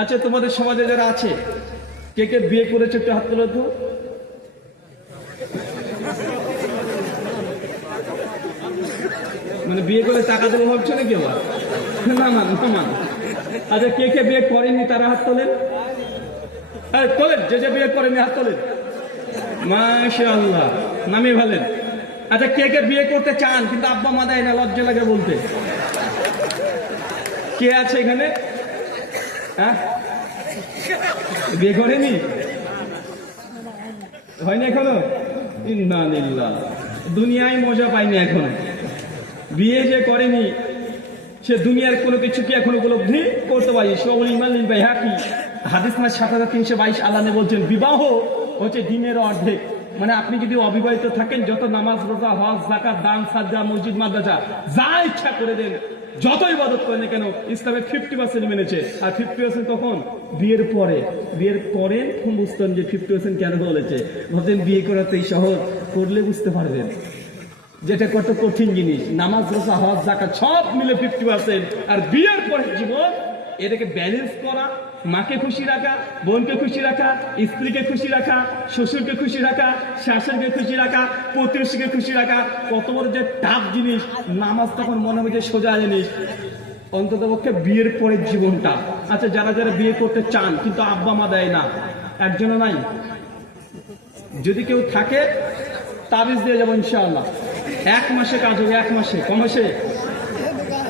আচ্ছা তোমাদের সমাজে যারা আছে কে কে বিয়ে করেছে একটু হাত তোলো তো। মানে বিয়ে করে টাকা দেবো ভাবছো নাকি আবার? না না না। আচ্ছা কে কে বিয়ে করেননি তারা হাত তোলেন, তোলেন, যে যে বিয়ে করেনি হাত তোলেন। মাশাআল্লাহ, নামিয়ে ফেলেন। আচ্ছা কে কে বিয়ে করতে চান কিন্তু আব্বা মা দেয় না, লজ্জা লাগে বলতে? কে আছে এখানে? হ্যাঁ, বিয়ে করেনি, হয়নি এখনো? ইন্নালিল্লাহ, দুনিয়ায় মজা পাইনি এখনো। বিয়ে যে করেনি সে দুনিয়ার কোনো কিছু কি এখন উপলব্ধি করতে পারি? হাদিস মাস 7322 আল্লাহ বলছেন বিবাহ হচ্ছে দিনের অর্ধেক। মানে আপনি যদি অবিবাহিত থাকেন, যত নামাজ রোজা হজ যাকাত দান সাদকা মসজিদ মাদ্রাসা যা ইচ্ছা করে দেন, যত ইবাদত করেন না কেন, ইসলামে 50% মেনেছে। আর 50% কখন? বিয়ের পরে। বিয়ের পরে বুঝতেন যে 50% কেন বলেছে। ভাবছেন বিয়ে করাতেই সহজ, করলে বুঝতে পারবেন যেটা কত কঠিন জিনিস। নামাজ রোজা হজ যাকাত সব মিলে 50%। আর বিয়ের পরে জীবন এটাকে ব্যালেন্স করা, মাকে খুশি রাখা, বোনকে খুশি রাখা, স্ত্রীকে খুশি রাখা, শ্বশুরকে খুশি রাখা, শাশুড়িকে খুশি রাখা, প্রতিবেশীকে খুশি রাখা, কত বড় যে টাফ জিনিস। নামাজ তখন মনে হয় যে সোজা জিনিস, অন্তত পক্ষে বিয়ের পরের জীবনটা। আচ্ছা যারা যারা বিয়ে করতে চান কিন্তু আব্বা মা দেয় না, একজনও নাই? যদি কেউ থাকে তাবিজ দিয়ে যাবো ইনশাআল্লাহ। 1 মাসে কাজ হবে, 1 মাসে, কমাসে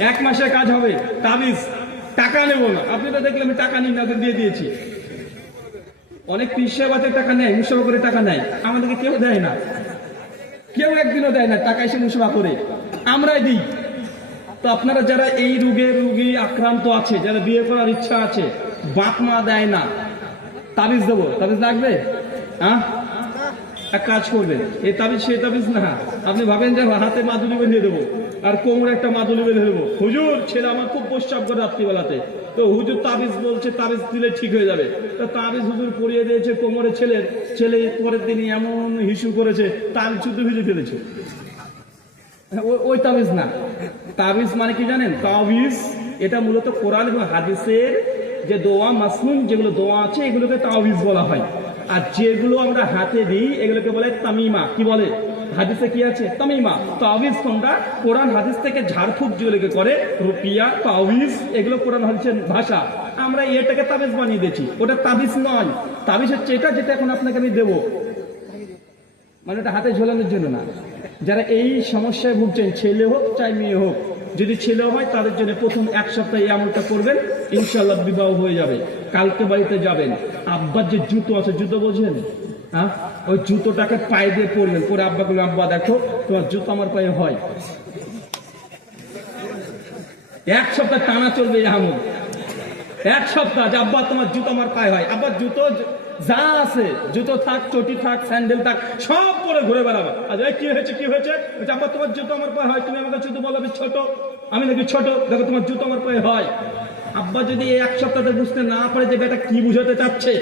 1 মাসে কাজ হবে। তাবিজ টাকা নেবো না, আপনি তো দেখলেন আমি টাকা নিই না, দিয়ে দিয়েছি। অনেক পীর সাহেব আছে টাকা নেয়, মুসাফা করে টাকা নেয়, আমাদেরকে কেউ দেয় না, কেউ একদিনও দেয় না টাকা এসে মুসাফা করে, আমরাই দিই। তো আপনারা যারা এই রোগী আক্রান্ত আছে, যারা বিয়ে করার ইচ্ছা আছে, বাপ মা দেয় না, তাবিজ দেবো, তাবিজ লাগবে? হ্যাঁ, এক কাজ করবেন, এই তাবিজ সেই তাবিজ না। আপনি ভাবেন যে হাতে মাদুলি বেঁধে দেবো আর কোমরে একটা মাদুলি বেঁধে দেবো। হুজুর ছেলে আমার খুব প্রস্রাব করে রাত্রিবেলাতে, তো হুজুর তাবিজ বলছে তাবিজ দিলে ঠিক হয়ে যাবে। তো তাবিজ হুজুর পরিয়ে দিয়েছে কোমরে, ছেলে পরের দিনই এমন হিসু করেছে তাবিজ শুধু ভিজে ফেলেছে। ওই তাবিজ না। তাবিজ মানে কি জানেন? তাবিজ এটা মূলত কোরআন এবং হাদিসের যে দোয়া মাসনুন যেগুলো দোয়া আছে এগুলোকে তাবিজ বলা হয়। আর যেগুলো আমরা হাতে দিই এগুলোকে বলে তামিমা। কি বলে? হাদিসে কি আছে? তামিমা। তাবিজ তোমরা কোরআন হাদিস থেকে ঝাড়ফুঁক যেগুলোকে করে, রুকিয়া, তাবিজ, এগুলো কোরআন হাদিসের ভাষা। আমরা এটাকে তাবিজ বানিয়ে দিয়েছি, ওটা তাবিজ নয়। তাবিজ হচ্ছে এটা যেটা এখন আপনাকে আমি দেবো, মানে এটা হাতে ঝোলানোর জন্য না। যারা এই সমস্যায় ভুগছেন, ছেলে হোক চাই মেয়ে হোক, যদি ছেলে হয় তাদের জন্য প্রথম 1 সপ্তাহে এই আমলটা করবেন, ইনশাআল্লাহ বিবাহ হয়ে যাবে। কালকে বাড়িতে যাবেন, আব্বার যে জুতো আছে, জুতো বোঝেন? হ্যাঁ, ওই জুতোটাকে পায়ে দিয়ে পরবেন, পরে আব্বা বলবেন আব্বা দেখো তোমার জুতো আমার পায়ে হয়। 1 সপ্তাহ টানা চলবে এই আমল। এক সপ্তাহ যে আব্বা তোমার জুতো আমার পায়ে হয়, আব্বা জুতো যা আছে, জুতো থাক, চটি থাক, স্যান্ডেল থাক, সব পরে ঘুরে বেড়াবে। আচ্ছা কি হয়েছে, কি হয়েছে? আব্বা তোমার জুতো আমার পায়ে হয়, তুমি আমাকে শুধু বলো আমি ছোট, আমি নাকি ছোট, দেখো তোমার জুতো আমার পায়ে হয়। আব্বা যদি এই এক সপ্তাহে বুঝতে না পারে যে এটা কি বুঝাতে চাচ্ছে,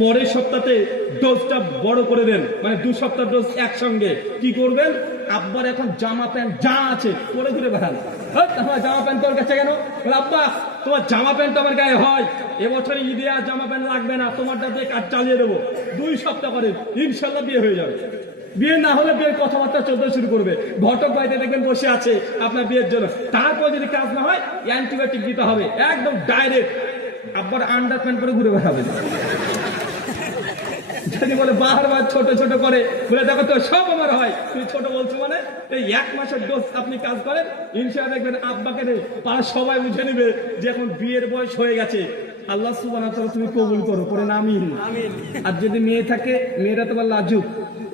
পরের সপ্তাহে ডোজটা বড় করে দেন, মানে 2 সপ্তাহ ডোজ একসঙ্গে। কি করবেন? আব্বার এখন জামা প্যান্ট যা আছে পরে ঘুরে বেড়ান। আমার জামা প্যান্ট তোর কাছে কেন? আব্বা তোমার জামা প্যান্ট আমার গায়ে হয়, এবছর ঈদে আর জামা প্যান্ট লাগবে না, তোমারটা দিয়ে কাজ চালিয়ে দেবো। 2 সপ্তাহ পরে ইনশাল্লাহ বিয়ে হয়ে যাবে। বিয়ে না হলে বিয়ের কথাবার্তা চলতে শুরু করবে, ঘটক বাড়িতে দেখবেন বসে আছে আপনার বিয়ের জন্য। তারপর যদি কাজ না হয় অ্যান্টিবায়োটিক দিতে হবে, একদম ডাইরেক্ট। আব্বার আন্ডার প্যান্ট পরে ঘুরে বেড়াবে। যদি বলে বারবার ছোট ছোট করে বলে দেখো তো সব আমার হয়, তুমি ছোট বলছো মানে? এই 1 মাসের ডোজ আপনি কাজ করেন, ইনশাআল্লাহ দেখবেন আব্বাকে পাড়া সবাই বুঝে নিবে যে এখন বিয়ের বয়স হয়ে গেছে। আল্লাহ সুবহানাহু ওয়া তাআলা তুমি কবুল করো, পড়েন আমিন। আর যদি মেয়ে থাকে, মেয়েরা তো আবার লাজুক,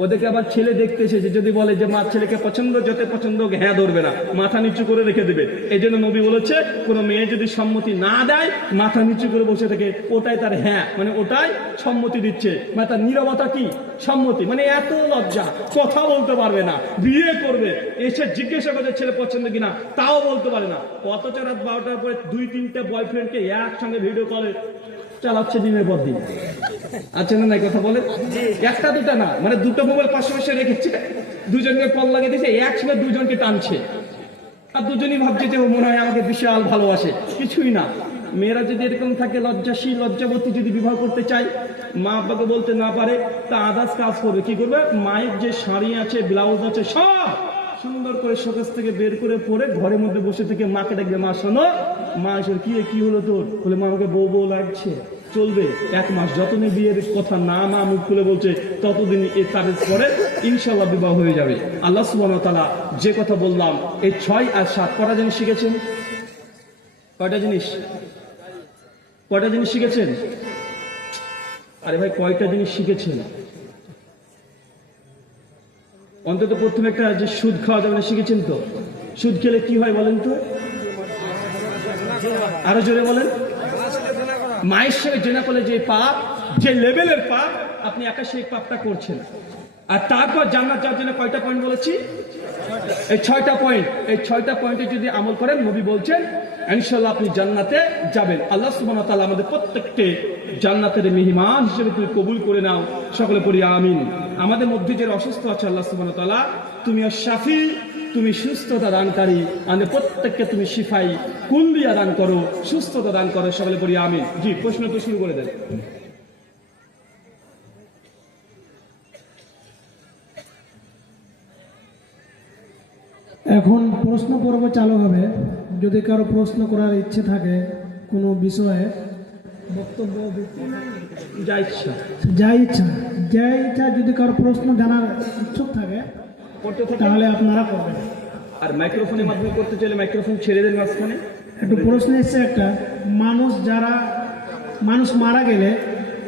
ওদেরকে আবার ছেলে দেখতে এসেছে, যদি বলে যে মা ছেলেকে পছন্দ, যত পছন্দ হ্যাঁ ধরবে না, মাথা নিচু করে রেখে দেবে। এই জন্য নবী বলেছে কোন মেয়ে যদি সম্মতি না দেয়, মাথা নিচু করে বসে থাকে, ওটাই তার হ্যাঁ, মানে ওটাই সম্মতি দিচ্ছে, মানে তার নীরবতা কি সম্মতি। মানে এত লজ্জা, কথা বলতে পারবে না, বিয়ে করবে এসে জিজ্ঞাসা করছে ছেলে পছন্দ কিনা, তাও বলতে পারে না। অথচ রাত 12টার পরে 2-3টে বয়ফ্রেন্ডকে একসঙ্গে ভিডিও কলে চালাচ্ছে দিনের পর দিন। আচ্ছা না, নাই কথা বলে? একটা দুটা না, মানে 2টো মোবাইল পাশাপাশি রেখেছে, দুজনকে কল লাগিয়ে দিয়েছে, একসঙ্গে দুজনকে টানছে, আর দুজনই ভাবছে যে ও মনে হয় আমাকে বিশাল ভালোবাসে। কিছুই না। মেয়েরা যদি এরকম থাকে, লজ্জাশীল লজ্জাবতী, যদি বিবাহ করতে চায়, মা আব্বাকে বলতে না পারে, তা আদার্স কাজ করবে। কি করবে? মায়ের যে শাড়ি আছে, ব্লাউজ আছে, সব সুন্দর করে শোকেস থেকে বের করে পরে ঘরের মধ্যে বসে থেকে মাকে ডাকবে, মা শোনো। মা এসে কি হলো তোর? বলে মা আমাকে বউ বউ লাগছে। চলবে 1 মাস, যতদিন বিয়ের কথা না মা মুখ খুলে বলছে, ততদিন এই তারিখ পরে ইনশাআল্লাহ বিবাহ হয়ে যাবে। আল্লাহ সুবহানাহু ওয়া তাআলা যে কথা বললাম, এই 6 আর 7 কটা জিনিস শিখেছেন? কয়টা জিনিস? কয়টা জিনিস শিখেছেন? আরে ভাই, কয়টা জিনিস শিখেছেন? অন্তত প্রথমে একটা যে সুদ খাওয়া যাবে না, শিখেছেন তো? সুদ খেলে কি হয় বলেন তো? আরো জোরে বলেন। মায়ের সঙ্গে জেনা করলে যে পাপ, যে লেভেলের পাপ, আপনি একা সেই পাপটা করছেন। আর তারপর জান্নাত যাওয়ার জন্য কয়টা পয়েন্ট বলেছি? এই 6টা পয়েন্ট। এই 6টা পয়েন্টে যদি আমল করেন, নবী বলছেন ইনশাআল্লাহ আপনি জান্নাতে যাবেন। আল্লাহ সুবহানাহু ওয়া তাআলা আমাদের প্রত্যেককে জান্নাতের মেহমান হিসেবে তুমি কবুল করে নাও, সকলে পড়ি আমিন। আমাদের মধ্যে যে অসুস্থ আছে, আল্লাহ সুবহানাহু ওয়া তাআলা তুমি শাফি, তুমি সুস্থতা দানকারী, আমাদের প্রত্যেককে তুমি শিফাই কুল দিয়া দান করো, সুস্থতা দান করো, সকলে পড়ি আমিন। জি, প্রশ্ন তো শুরু করে দেন। এখন প্রশ্ন পর্ব চালু হবে। যদি কারো প্রশ্ন করার ইচ্ছে থাকে কোনো বিষয়ে, বক্তব্য যা ইচ্ছা, যা ইচ্ছা যদি কারো প্রশ্ন জানার ইচ্ছুক থাকে তাহলে আপনারা করবেন। আর মাইক্রোফোনের মাধ্যমে করতে চাইলে মাইক্রোফোন ছেড়ে দেন মাঝখানে। একটু প্রশ্ন এসছে একটা, মানুষ মারা গেলে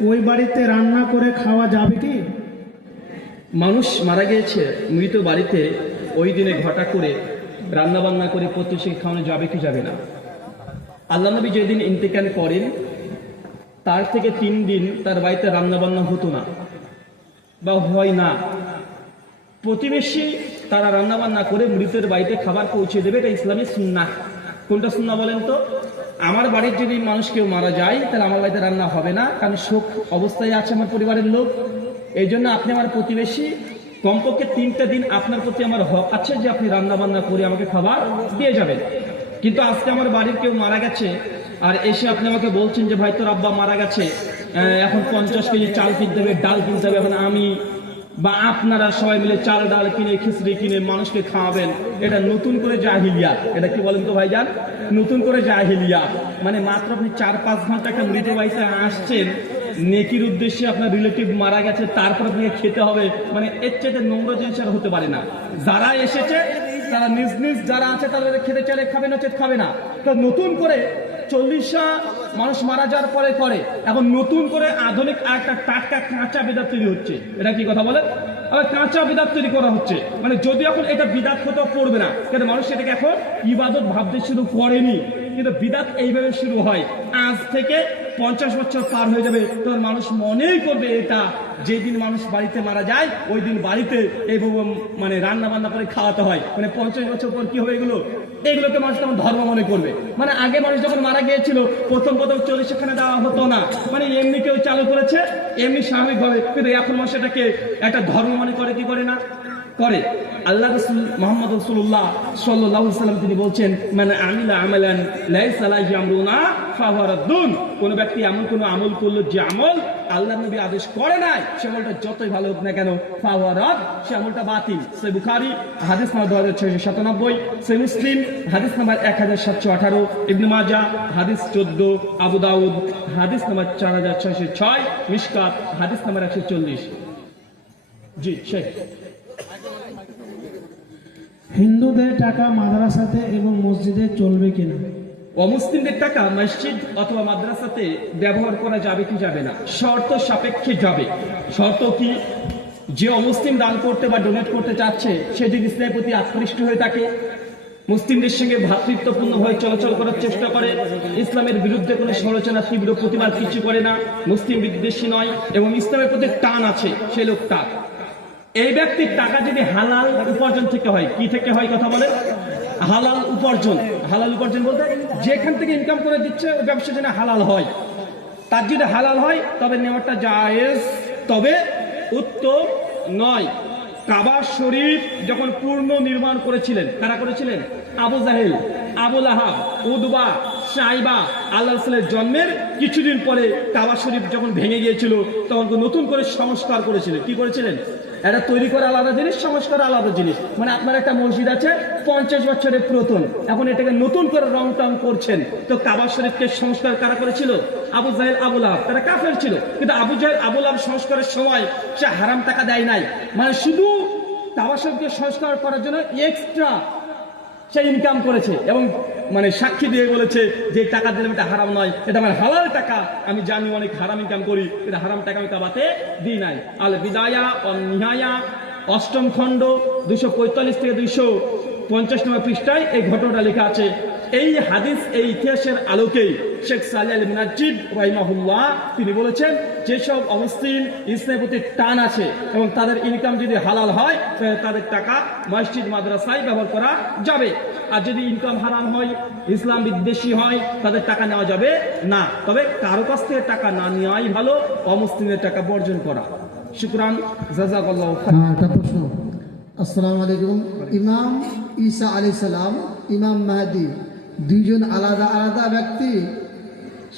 ওই বাড়িতে রান্না করে খাওয়া যাবে কি? মানুষ মারা গিয়েছে, মৃত বাড়িতে ওই দিনে ঘটা করে রান্না বান্না করে প্রতিবেশীকে খাওয়ানো যাবে কি যাবে না? আল্লাহ নবী যেদিন ইন্তেকাল করেন, তার থেকে 3 দিন তার বাড়িতে রান্না বান্না হতো না বা হয় না। প্রতিবেশী তারা রান্না বান্না করে মৃতের বাড়িতে খাবার পৌঁছে দেবে, এটা ইসলামী সুন্নাহ। কোনটা সুন্নাহ বলেন তো? আমার বাড়ির যদি মানুষ কেউ মারা যায়, তাহলে আমার বাড়িতে রান্না হবে না, কারণ শোক অবস্থায় আছে আমার পরিবারের লোক। এই জন্য আপনি আমার প্রতিবেশী, কমপক্ষে 3টা দিন আপনার প্রতি আমার হক আছে যে আপনি রান্না বান্না করে আমাকে খাবার দিয়ে যাবেন। কিন্তু আজকে আমার বাড়ির কেউ মারা গেছে, আর এসে আপনি আমাকে বলছেন যে ভাই তোর আব্বা মারা গেছে, এখন 50 কেজি চাল কিনতে হবে, ডাল কিনতে হবে, এখন আমি বা আপনারা সবাই মিলে চাল ডাল কিনে, খিচড়ি কিনে মানুষকে খাওয়াবেন, এটা নতুন করে জাহিলিয়াত। এটা কি বলেন তো ভাইজান? নতুন করে জাহিলিয়াত। মানে মাত্র আপনি 4-5 ঘন্টা একটা মৃত বাড়িতে আসছেন, নেকির উদ্দেশ্যে আপনার রিলেটিভ মারা গেছে, তারপর আপনাকে খেতে হবে, মানে এর চেয়ে নোংরা জিনিস আর হতে পারে না। যারা এসেছে তারা নিজ নিজ যারা আছে তাদের খেতে চাইলে খাবে, না চেত খাবে না। তো নতুন করে 40টা মানুষ মারা যাওয়ার পরে করে, এখন নতুন করে আধুনিক একটা টাটকা কাঁচা বিদাত তৈরি হচ্ছে। এটা কি কথা বলে? আবার কাঁচা বিদাত তৈরি করা হচ্ছে, মানে যদি এখন এটা বিদাত হতে পড়বে না, কিন্তু মানুষ এটাকে এখন ইবাদত ভাবতে শুরু করেনি। কিন্তু বিদাত এইভাবে শুরু হয়। আজ থেকে 50 বছর পার হয়ে যাবে, তখন মানুষ মনেই করবে এটা যেদিন মানুষ বাড়িতে মারা যায় ওই দিন বাড়িতে এইভাবে মানে রান্না বান্না করে খাওয়াতে হয়। মানে 50 বছর পর কি হবে এগুলোকে মানুষ তখন ধর্ম মনে করবে। মানে আগে মানুষ যখন মারা গিয়েছিল প্রথম 40 খানে দেওয়া হতো না, মানে এমনি কেউ চালু করেছে এমনি স্বাভাবিকভাবে, কিন্তু এখন মানুষ এটাকে একটা ধর্ম মনে করে কি করে না করে। আল্লাহ রাসূল মুহাম্মদ রাসূলুল্লাহ সাল্লাল্লাহু আলাইহি ওয়াসাল্লাম তিনি বলছেন, মানে আমিলা আমালান লাইসা আলাইহি আমরুনা ফাহুয়া রাদ্দুন। কোন ব্যক্তি এমন কোন আমল করলো যে আমল আল্লাহর নবী আদেশ করে নাই, সে আমলটা যতই ভালো হোক না কেন ফাহুয়া রাদ, সে আমলটা বাতিল। সহিহ বুখারী হাদিস নাম্বার 2697, সহিহ মুসলিম হাদিস নাম্বার 1718, ইবনে মাজাহ হাদিস 14, আবু দাউদ হাদিস নাম্বার 4606, মিশকাত হাদিস নাম্বার 140। জি শেখ। হিন্দুদের টাকা মাদ্রাসাতে এবং মসজিদে চলবে কিনা? অমুসলিমদের টাকা মসজিদ অথবা মাদ্রাসাতে ব্যবহার করা যাবে কি যাবে না? শর্ত সাপেক্ষে যাবে। শর্ত কি? যে অমুসলিম দান করতে বা ডোনেট করতে চাচ্ছে সে যদি ইসলামের প্রতি আকৃষ্ট হয়ে থাকে, মুসলিমদের সঙ্গে ভ্রাতৃত্বপূর্ণভাবে চলাচল করার চেষ্টা করে, ইসলামের বিরুদ্ধে কোনো সমালোচনা তীব্র প্রতিবাদ কিছু করে না, মুসলিম বিদ্বেষী নয় এবং ইসলামের প্রতি টান আছে সেই লোকটা, এই ব্যক্তির টাকা যদি হালাল উপার্জন থেকে হয়, কি থেকে হয় কথা বলে? হালাল উপার্জন। হালাল উপার্জন বলতে যেখান থেকে ইনকাম করে দিচ্ছে ওই ব্যবসা যেন হালাল হয়, তার যদি হালাল হয় তবে নেওয়াটা জায়েজ, তবে উত্তম নয়। কাবা শরীফ যখন পূর্ণ নির্মাণ করেছিলেন, কারা করেছিলেন? আবু জাহেল, আবু লাহাব, উদবা, সাইবা। আল্লাহ রাসূলের জন্মের কিছুদিন পরে কাবা শরীফ যখন ভেঙে গিয়েছিল তখন নতুন করে সংস্কার করেছিলেন। কি করেছিলেন? এটা তৈরি করা আলাদা জিনিস, সংস্কার আলাদা জিনিস। মানে আপনার একটা মসজিদ আছে 50 বছরের পুরাতন, এখন এটাকে নতুন করে রং টং করছেন, তো কাবা শরীফকে সংস্কার কারা করেছিল? আবু জাহেল, আবু লাহাব। তারা কাফের ছিল, কিন্তু আবু জাহেল, আবু লাহাব সংস্কারের সময় সে হারাম টাকা দেয় নাই, মানে শুধু কাবা শরীফকে সংস্কার করার জন্য এক্সট্রা সে ইনকাম করেছে এবং মানে সাক্ষী দিয়ে বলেছে যে টাকা দিলাম এটা হারাম নয়, এটা আমার হালাল টাকা, আমি জানি অনেক হারাম ইনকাম করি, এটা হারাম টাকা আমি কাবাতে দিই নাই। আল বিদায়া ওয়ান নিহায়া 8ম খণ্ড 245 থেকে 250 নম্বর পৃষ্ঠায় এই ঘটনাটা লেখা আছে। এই হাদিস, এই ইতিহাসের আলোকেই শেখ সালেহ আল মুনাজ্জিদ রাহিমাহুল্লাহ তিনি বলেছেন যেসব অমুসলিম ইসলামের প্রতি টান আছে এবং তাদের ইনকাম যদি হালাল হয় তাদের টাকা মসজিদ মাদ্রাসায় ব্যবহার করা যাবে, আর যদি ইনকাম হারাম হয়, ইসলাম বিদ্বেষী হয়, তাদের টাকা নেওয়া যাবে না। তবে কারো কাছ থেকে টাকা না নেওয়াই ভালো, অমুসলিমের টাকা বর্জন করা। শুকরান, জাযাকাল্লাহু খাইরান। একটা প্রশ্ন। আসসালামু আলাইকুম। ইমাম ঈসা আলাইহিস সালাম, ইমাম মাহদী দুইজন আলাদা আলাদা ব্যক্তি,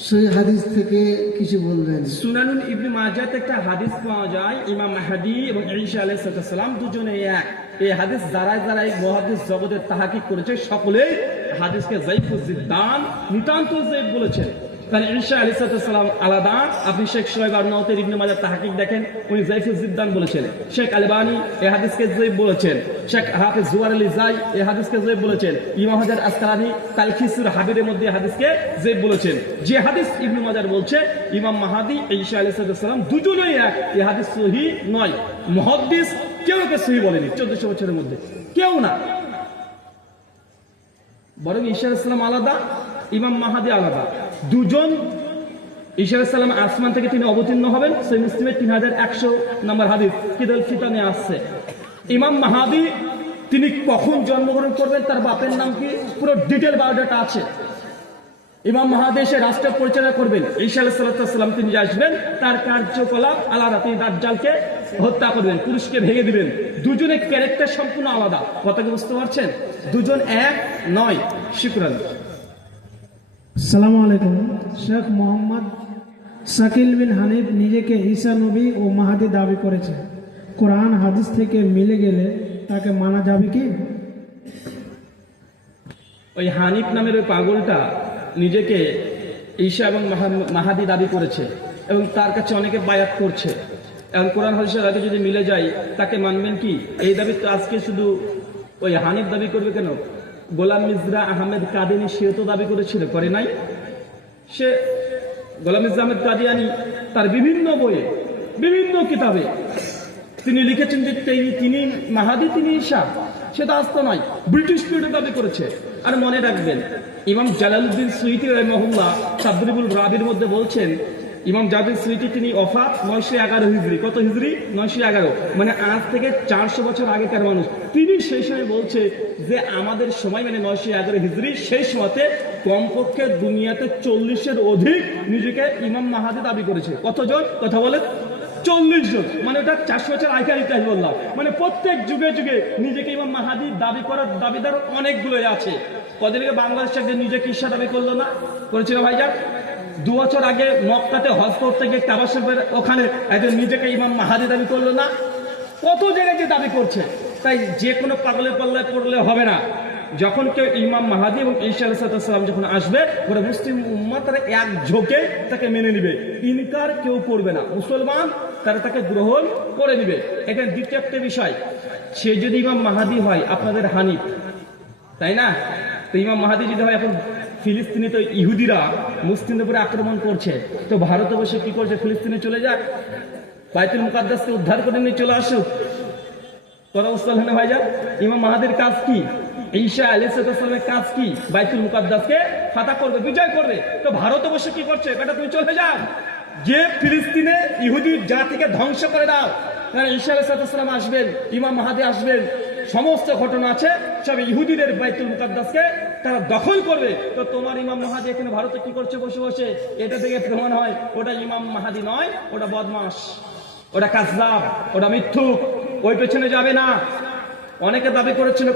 সেই হাদিস থেকে কিছু বলবেন? সুনানুন ইবনে মাজাহতে একটা হাদিস পাওয়া যায়, ইমাম মাহদী এবং ঈসা আলাইহিস সালাম দুজনে এক। এই হাদিস যারাই যারাই মুহাদ্দিস জগতের তাহকিক করেছে সকলেই হাদিসকে যায়ফুজ জিদ্দান, নিতান্ত যায়ফ বলেছেন। তাহলে ঈসা আলাইহিস সালাম আলাদা। আপনি শেখ শোয়েব আরনাউতের ইবনে মাজাহ তাহকিক দেখেন, উনি যায়ফুজ জিদ্দান বলেছেন। শেখ আলবানী এই হাদিসকে যায়ফ বলেছেন। শেখ হাফিজ জুয়ার আলী জাই এই হাদিসকে যায়ফ বলেছেন। ইমাম হাজার আসকালানী তালখিসুর হাবিরের মধ্যে হাদিসকে যায়ফ বলেছেন। যে হাদিস ইবনে মাজাহ বলছে ইমাম মাহদী ঈসা আলাইহিস সালাম দুজনেই এক, এই হাদিস সহিহ নয়। মুহাদ্দিস কেউ একে সহিহ বলেনি 1400 বছরের মধ্যে, কেউ না। বরং ঈসা আলাইহিস সালাম আলাদা, ইমাম মাহদী আলাদা। দুজন। ঈসা আলাইহিস সালাম আসমান থেকে তিনি অবতীর্ণ হবেন, সহিহ মুসলিমের 3100 নম্বর হাদিস কিতাবুল ফিতানে আসছে। ইমাম মাহদী তিনি কখন জন্মগ্রহণ করবেন, তার বাপের নাম কি, পুরো ডিটেল বায়োডাটা আছে। ইমাম মাহদী এসে রাষ্ট্র পরিচালনা করবেন। ঈসা আলাইহিস সালাম তিনি আসবেন, তার কার্যকলাপ আলাদা। তিনি দাজ্জালকে হত্যা করবেন, পুরুষকে ভেঙে দিবেন। দুজনের ক্যারেক্টার সম্পূর্ণ আলাদা। কথা কি বুঝতে পারছেন? দুজন এক নয়। শুকরান। আসসালামু আলাইকুম। শেখ মোহাম্মদ শাকিল বিন হানিফ নিজেকে ঈসা নবী ও মাহাদি দাবি করেছে, কোরআন হাদিস থেকে মিলে গেলে তাকে মানা যাবে কি? ওই হানিফ নামের ওই পাগলটা নিজেকে ঈসা এবং মাহাদি দাবি করেছে এবং তার কাছে অনেকে বায়াত করছে। এখন কোরআন হাদিসের আগে যদি মিলে যায় তাকে মানবেন কি? এই দাবি তো আজকে শুধু ওই হানিফ দাবি করবে কেন? গোলাম মির্জা আহমেদ কাদিয়ানী সেও তো দাবি করেছিল, করে নাই? সে গোলাম মির্জা আহমেদ কাদিয়ানী তার বিভিন্ন বইয়ে, বিভিন্ন কিতাবে তিনি লিখেছেন যে তিনি মাহাদি, তিনি ঈসা। সেটা আজ তো নয়, ব্রিটিশ পিরিয়ডে দাবি করেছে। আর মনে রাখবেন, ইমাম জালালউদ্দিন সুয়ুতী রাহিমাহুল্লাহ তাদরিবুল রাবির মধ্যে বলছেন, ইমাম জালালউদ্দিন সুয়ুতী তিনি ওফাত 911 হিজরি। কত হিজরি? 911, মানে আজ থেকে 400 বছর আগেকার মানুষ। তিনি সেই সময় বলছে যে আমাদের সময় মানে 911 হিজরি, সেই সময়তে কমপক্ষে দুনিয়াতে 40-এর অধিক নিজেকে ইমাম মাহাদি দাবি করেছে। কতজন? কথা বলে 40 জন, মানে ওটা 400 বছর আগেকার ইতিহাস বললাম। মানে প্রত্যেক যুগে যুগে নিজেকে ইমাম মাহাদি দাবি করার দাবিদার অনেকগুলোই আছে। কদিন আগে বাংলাদেশ একজন নিজেকে ঈসা দাবি করলো না? করেছিল ভাইজান। 2 বছর আগে মক্কাতে হজ করতে গিয়ে কাবা শরীফের ওখানে একজন নিজেকে ইমাম মাহাদি দাবি করলো না? কত জায়গায় যে দাবি করছে। তাই যে কোনো পাগলের পাল্লায় পড়লে হবে না। যখন কেউ ইমাম মাহাদি এবং ঈসা আলাইহিস সালাম যখন আসবে, ওরা মুসলিম উম্মাহ তারা এক ঝোঁকে তাকে মেনে নিবে, ইনকার কেউ করবে না। মুসলমান তারা তাকে গ্রহণ করে নিবে। এখানে দ্বিতীয় একটা বিষয়, সে যদি ইমাম মাহাদি হয় আপনাদের হানিফ, তাই না? তো ইমাম মাহাদি যদি হয়, এখন ফিলিস্তিনে তো ইহুদিরা মুসলিমদের উপরে আক্রমণ করছে, তো ভারতে বসে কি করছে? ফিলিস্তিনে চলে যাক, বাইতুল মুকাদ্দাসকে উদ্ধার করে নিয়ে চলে আসুক। কথা বুঝতে পারলেন ভাইজান? ইমাম মাহাদির কাজ কি? ঈসা আলাইহিস সালামের কাজ কি? বাইতুল মুকাদ্দাসকে ফাতা করবে, বিজয় করবে। তো ভারতে বসে কি করছে? বেটা তুমি চলে যাও, যে ফিলিস্তিনে ইহুদি জাতিকে ধ্বংস করে দাও। কারণ ঈসা আলাইহিস সালাম আসবেন, ইমাম মাহাদি আসবেন, সমস্ত ঘটনা আছে, সব ইহুদিদের বাইতুল মুকাদ্দাসকে তারা দখল করবে। তো তোমার ইমাম মাহাদি এখানে ভারতে কি করছে বসে বসে? এটা থেকে প্রমাণ হয় ওটা ইমাম মাহাদি নয়, ওটা বদমাশ, ওটা কাযযাব, ওটা মিথ্যুক, ওই পেছনে যাবে না। অনেকে দাবি করেছিল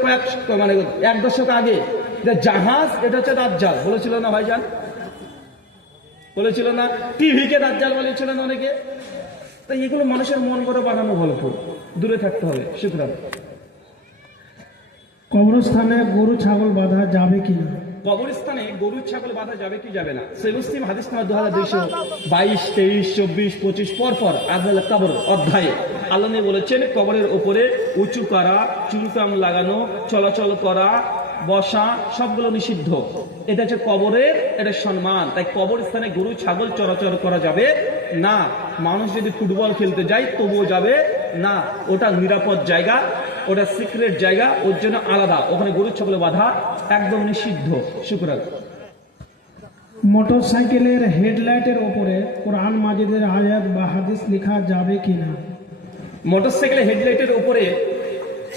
মানে 1 দশক আগে যে জাহাজ এটা হচ্ছে দাজ্জাল, বলেছিল না ভাইজান? বলেছিল না? টিভিকে দাজ্জাল বলেছিল না অনেকে? তাই এগুলো মানুষের মন করে বানানো গল্প, দূরে থাকতে হবে। শুকরান। কবরস্থানে গরু ছাগল বাঁধা যাবে কিনা? কবরস্থানে গরু ছাগল বাঁধা যাবে কি যাবে না? সহিহ মুসলিম হাদিস নাম্বার 2222, 23, 24, 25 পরপর আযাল কবর অধ্যায়ে আল্লাহ নবী বলেছেন, কবরের উপরে উঁচু করা, চুনকাম লাগানো, চলাচল করা, বসা সবগুলো নিষিদ্ধ। এটা হচ্ছে কবরের এটা সম্মান। তাই কবরস্থানে গরু ছাগল চলাচল করা যাবে না। মানুষ যদি ফুটবল খেলতে যায় তবুও যাবে না। ওটা নিরাপদ জায়গা, ওটা সিক্রেট জায়গা, ওর জন্য আলাদা। ওখানে গরু ছাগল বাঁধা একদম নিষিদ্ধ। শুকরান। মোটর সাইকেলের হেডলাইটের ওপরে কোরআন মাজিদের আয়াত বা হাদিস লেখা যাবে কিনা? মোটরসাইকেলের হেডলাইটের উপরে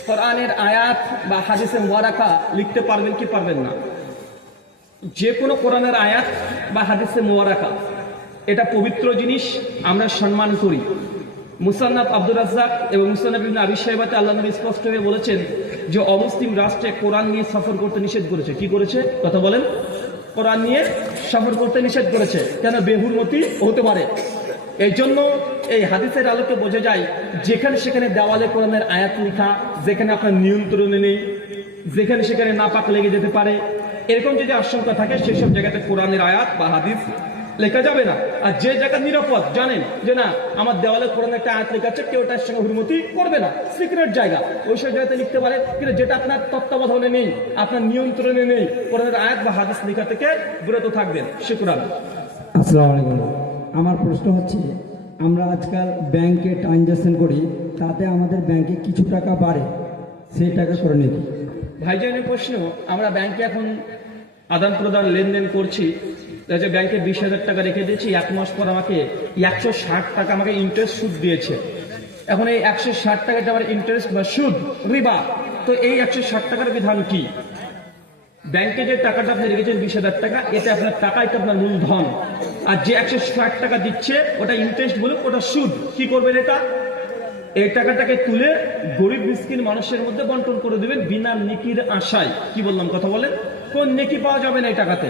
কোরআনের আয়াত বা হাদিসে মুবারাকা লিখতে পারবেন কি পারবেন না? যে কোনো কোরআনের আয়াত বা হাদিসে মুবারাকা এটা পবিত্র জিনিস, আমরা সম্মান করি। মুসান্নাফ আব্দুর রাজ্জাক এবং মুসান্নাফ ইবনে আবি শাইবাতে আল্লাহ নবী স্পষ্টভাবে বলেছেন যে অমুসলিম রাষ্ট্রে কোরআন নিয়ে সফর করতে নিষেধ করেছে। কি করেছে? কথা বলেন। কোরআন নিয়ে সফর করতে নিষেধ করেছে। কেন? বেহুরমতি হতে পারে। এই জন্য এই হাদিসের আলোকে বোঝা যায়, যেখানে সেখানে দেওয়ালে কোরআনের আয়াত লেখা, যেখানে আপনার নিয়ন্ত্রণে নেই, যেখানে সেখানে নাপাক লেগে যেতে পারে, এরকম যদি আশঙ্কা থাকে সেসব জায়গাতে কোরআনের আয়াত বা হাদিস লেখা যাবে না। আর যে জায়গা নিরাপদ, জানেন যে না আমার দেওয়ালে কোরআনের একটা আয়াত লেখা আছে, কেউ তার সঙ্গে হুরমতি করবে না, সিক্রেট জায়গা, ওই সব জায়গাতে লিখতে পারে। কিন্তু যেটা আপনার তত্ত্বাবধানে নেই, আপনার নিয়ন্ত্রণে নেই, কোরআনের আয়াত বা হাদিস লেখা থেকে বিরত থাকবেন। শুকরান। আসসালামু আলাইকুম। আমার প্রশ্ন হচ্ছে, আমরা আজকাল ব্যাংকে ট্রানজাকশন করি, তাতে আমাদের ব্যাংকে কিছু টাকা বাড়ে, সেই টাকা করে নিই। ভাইজানের প্রশ্ন, আমরা ব্যাংকে এখন আদান প্রদান লেনদেন করছি, ব্যাংকে 20,000 টাকা রেখে দিয়েছি, 1 মাস পর আমাকে 160 টাকা আমাকে ইন্টারেস্ট সুদ দিয়েছে। এখন এই 160 টাকাটা আমার ইন্টারেস্ট বা সুদ, রিবা। তো এই 160 টাকার বিধান কি? ব্যাংকে যে টাকাটা আপনি রেখেছেন 20,000 টাকা, এটা আপনার টাকা, এটা আপনার মূলধন। আর যে 160 টাকা দিচ্ছে ওটা ইন্টারেস্ট বলুক, ওটা সুদ। কি করবেন? এটা এই টাকাটাকে তুলে গরিব মিসকিন মানুষের মধ্যে বন্টন করে দিবেন বিনা নেকির আশায়। কি বললাম? কথা বলেন। কোন নেকি পাওয়া যাবে না এই টাকাতে,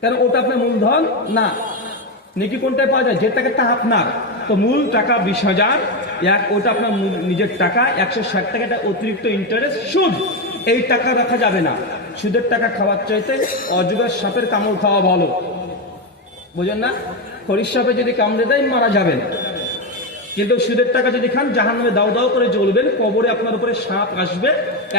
কারণ ওটা আপনার মূলধন না। নেকি কোনটায় পাওয়া যায়? যে টাকাটা আপনার। তো মূল টাকা 20,000, ওটা আপনার নিজের টাকা। 160 টাকাটা অতিরিক্ত ইন্টারেস্ট, সুদ। এই টাকা রাখা যাবে না। সুদের টাকা খাওয়ার চাইতে অজগর সাপের কামড় খাওয়া ভালো, বুঝেন না? খরিশ সাপে যদি কামড়ে দেয় মারা যাবেন, কিন্তু সুদের টাকা যদি খান জাহান্নামে দাও দাও করে জ্বলবেন। কবরে আপনার উপরে সাপ আসবে,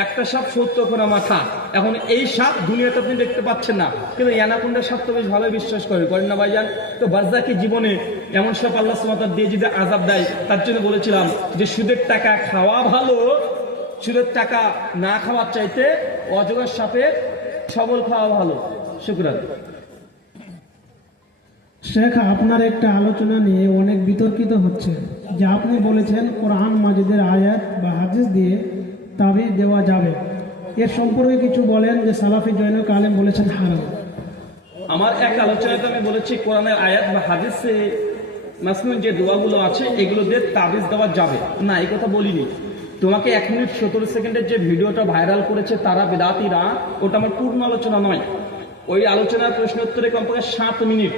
একটা সাপ 70 কোনা মাথা। এখন এই সাপ দুনিয়াতে আপনি দেখতে পাচ্ছেন না, কিন্তু অ্যানাকোন্ডা সাপ তো বেশ ভালো বিশ্বাস করেন না ভাইজান? তো বারজাকি জীবনে এমন সব আল্লাহ সুবহানাহু ওয়া তাআলা দিয়ে যদি আযাব দেয়, তার জন্য বলেছিলাম যে সুদের টাকা খাওয়া ভালো, সুদের টাকা না খাওয়ার চাইতে অজগর সাপের সবল খাওয়া ভালো। শুকরান। শেখ, আপনার একটা আলোচনা নিয়ে অনেক বিতর্কিত হচ্ছে, যে আপনি বলেছেন কোরআন মাজিদের আয়াত বা হাদিস দিয়ে তাবিজ দেওয়া যাবে। এর সম্পর্কে কিছু বলেন, যে সালাফি জৈনক আলেম বলেছেন হারাম। আমার এক আলোচনাতে আমি বলেছি কোরআনের আয়াত বা হাদিসে মাসনুন যে দোয়াগুলো আছে এগুলো দিয়ে তাবিজ দেওয়া যাবে না, এই কথা বলিনি। তোমাকে 1 মিনিট 17 সেকেন্ডের যে ভিডিওটা ভাইরাল করেছে তারা বেদাতিরা, ওটা আমার পূর্ণ আলোচনা নয়। ওই আলোচনার প্রশ্নোত্তরে কমপক্ষে 7 মিনিট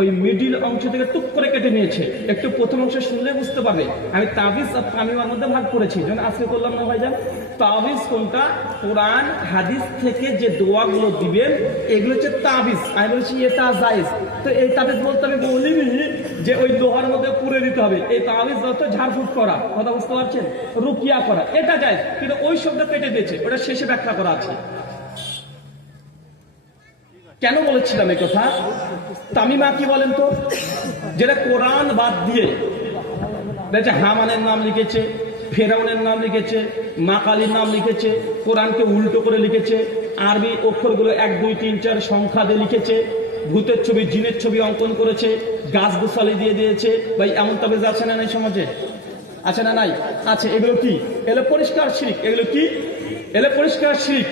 ওই মিডিল অংশ থেকে টুক করে কেটে নিয়েছে। একটু প্রথম অংশ শুনলে বুঝতে পারবে আমি তাবিজ আর তামিমার মধ্যে ভাগ করেছি। যেমন আজকে করলাম না ভাইজান, তাবিজ কোনটা? কোরআন হাদিস থেকে যে দোয়াগুলো দিবেন এগুলো হচ্ছে তাবিজ। আমি বলেছি এটা জায়েজ। তো এই তাবিজ বলতে আমি বলিনি যে ওই দোয়ার মধ্যে পুরে দিতে হবে। এই তাবিজ অর্থ ঝাড়ফুঁক করা, কথা বুঝতে পারছেন, রুকিয়া করা, এটা জায়েজ। কিন্তু ওই শব্দ কেটে দিয়েছে, ওটা শেষে ব্যাখ্যা করা আছে। কেন বলেছিলাম এই কথা? তামিমা কি বলেন তো, যেটা কোরআন বাদ দিয়ে দেখছে হামানের নাম লিখেছে, ফেরাউনের নাম লিখেছে, মা কালীর নাম লিখেছে, কোরআনকে উল্টো করে লিখেছে, আরবি অক্ষরগুলো 1 2 3 4 সংখ্যা দিয়ে লিখেছে, ভূতের ছবি জিনের ছবি অঙ্কন করেছে, গাছ গোছালি দিয়ে দিয়েছে। ভাই এমন তাবিজ আছে না নাই সমাজে? আছে না নাই? আছে। এগুলো কি? এগুলো পরিষ্কার শিরক। এগুলো কি? এগুলো পরিষ্কার শিরক।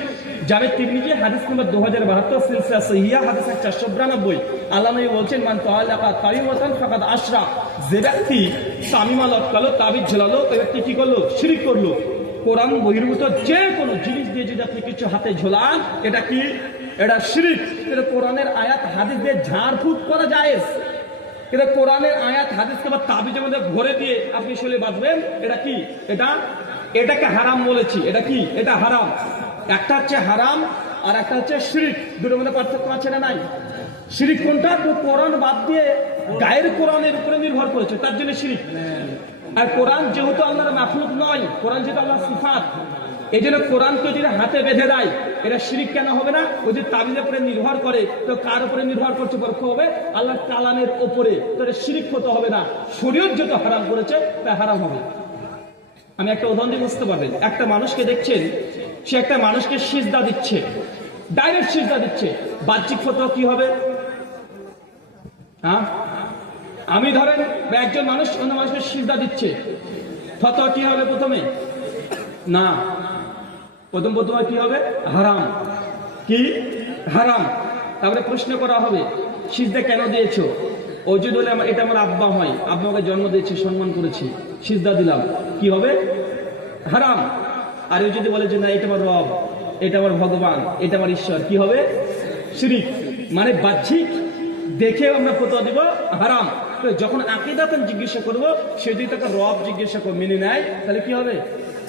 জামে তিরমিজি হাদিস নম্বর 2072 সিলসিলা সহিহা হাদিস 492 আল্লাহ নবী বলছেন, মান তাআল্লাকা তারিমাতান ফাকাদ আশরা। যে ব্যক্তি তামিমা লটকালো, তাবিজ ঝোলালো, ওই ব্যক্তি কি করলো? শিরক করলো। কোরআন বহির্ভূত যে কোনো জিনিস দিয়ে যদি আপনি কিছু হাতে ঝোলান, এটা কি? এটা শিরক। এটা কোরআনের আয়াত হাদিস দিয়ে ঝাড়ফুঁক করা জায়েজ। এটা কোরআনের আয়াত হাদিসকে বা তাবিজের মধ্যে ভরে দিয়ে আপনি শরীরে বাঁধবেন, এটা কি? এটাকে হারাম বলেছি। এটা কি? এটা হারাম। একটা হচ্ছে হারাম আর একটা হচ্ছে শিরক। দুটোর মধ্যে পার্থক্য আছে না নাই? শিরক কোনটা? তো কোরআন বাদ দিয়ে গায়ের কোরআনের উপরে নির্ভর করেছে, তার জন্য শিরক। আর কোরআন যেহেতু আল্লাহর মাখলুক নয়, কোরআন যেহেতু আল্লাহর সিফাত, এই জন্য কোরআনকে যদি হাতে বেঁধে দেয় এটা শিরক কেন হবে না? ও যদি তাবিজের উপরে নির্ভর করে তো কার উপরে নির্ভর করছে? পরোক্ষ হবে আল্লাহ কালামের উপরে। তো এটা শিরক হতে হবে না। শরীয়ত যত হারাম করেছে তা হারাম হবে। আমি একটা উদাহরণ দিয়ে বুঝতে পারবেন। একটা মানুষকে দেখছেন, সে একটা মানুষকে সিজদা দিচ্ছে, ডাইরেক্ট সিজদা দিচ্ছে, বাহ্যিক ফতোয়া কি হবে? হ্যাঁ, আমি ধরেন একজন মানুষ অন্য মানুষকে সিজদা দিচ্ছে, ফতোয়া কি হবে? প্রথমে না, প্রথম কি হবে? হারাম। কি? হারাম। তারপরে প্রশ্ন করা হবে সিজদা কেন দিয়েছো? ও যদি বলে এটা আমার আব্বা হয়, আব্বাকে জন্ম দিয়েছি, সম্মান করেছি, সিজদা দিলাম, কি হবে? হারাম। আর ও যদি বলে যে না এটা আমার রব, এটা আমার ভগবান, এটা আমার ঈশ্বর, কি হবে? শিরক। মানে বাহ্যিক দেখে আমরা ফতোয়া দিব হারাম। তো যখন আকীদাতান জিজ্ঞাসা করব, সে যদি তাকে রব জিজ্ঞাসা করে মেনে নেয়, তাহলে কি হবে?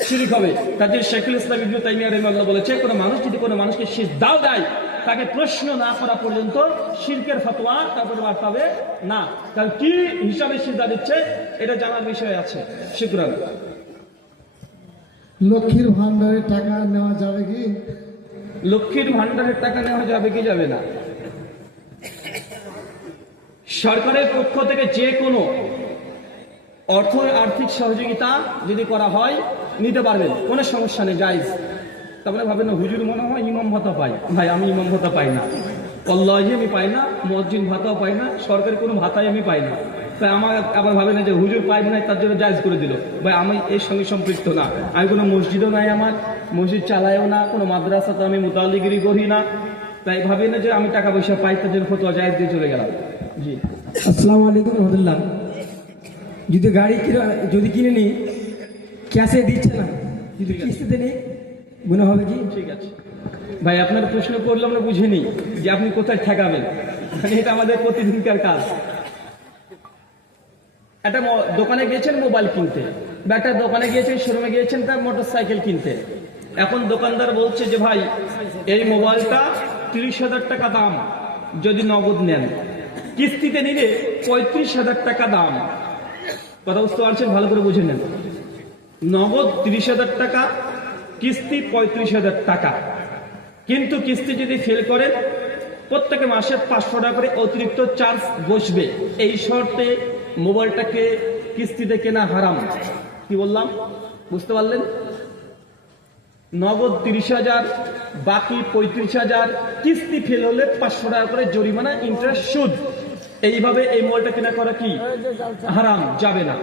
শিরক হবে। তার জন্য শাইখুল ইসলাম ইবনে তাইমিয়া রাহিমাহুল্লাহ বলেছে, কোনো মানুষ যদি কোনো মানুষকে সিজদাও দেয়, তাকে প্রশ্ন না করা পর্যন্ত শিরকের ফতোয়া তারপরে বার পাবে না। কারণ কি হিসাবে সিজদা দিচ্ছে এটা জানার বিষয় আছে। শুকরান। লক্ষ্মীর ভান্ডারের টাকা নেওয়া যাবে কি? লক্ষ্মীর ভান্ডারের টাকা নেওয়া যাবে কি যাবে না? সরকারের পক্ষ থেকে যে কোনো আর্থিক সহযোগিতা যদি করা হয় নিতে পারবেন, কোনো সমস্যা নেই, জায়েজ। তারপরে ভাবেন না হুজুর মনে হয় ইমাম ভাতা পাই। ভাই আমি ইমাম ভাতা পাই না, আল্লাহি আমি পাই না, মুয়াজ্জিন ভাতাও পাই না, সরকারি কোনো ভাতাই আমি পাই না। তাই আমার আবার ভাবে না যে হুজুর পাই না তার জন্য জায়েজ করে দিল। ভাই আমি এর সঙ্গে সম্পৃক্ত না। আমি কোনো মসজিদও নাই, আমার মসজিদ চালাইও না, কোনো মাদ্রাসা তো আমি মুতাআল্লিগিরি করি না। তাই ভাবি না যে আমি টাকা পয়সা পাই তার জন্য ফতোয়া জায়েজ দিয়ে চলে গেলাম। জি, আসসালামু আলাইকুম রহমতুল্লাহ। যদি গাড়ি কিনে নিই, ক্যাশে দিচ্ছে না, যদি কিস্তিতে নিই মনে হবে কি? ঠিক আছে ভাই, আপনার প্রশ্ন করলে আমরা বুঝিনি যে আপনি কোথায় ঠেকাবেন। এটা আমাদের প্রতিদিনকার কাজ। একটা দোকানে গিয়েছেন মোবাইল কিনতে, বা একটা দোকানে গিয়েছেন, শোরুমে গিয়েছেন তার মোটরসাইকেল কিনতে। এখন দোকানদার বলছে যে ভাই এই মোবাইলটা 30,000 টাকা দাম, যদি নগদ নেন, কিস্তিতে নিলে 35,000 টাকা দাম। কথা বুঝতে পারছেন? ভালো করে বুঝে নেন। নগদ 30,000 টাকা, কিস্তি 35,000 টাকা। কিন্তু কিস্তি যদি ফেল করেন প্রত্যেক মাসে 500 টাকা করে অতিরিক্ত চার্জ বসবে। এই শর্তে মোবাইলটাকে কিস্তিতে কেনা হারাম। কি বললাম? বুঝতে পারলেন? নগদ 30,000, বাকি 35,000, কিস্তি ফেল হলে 500 টাকা করে জরিমানা, ইন্টারেস্ট, সুদ। এইভাবে এই মোবাইলটা কেনা করা কি হারাম, যাবে না।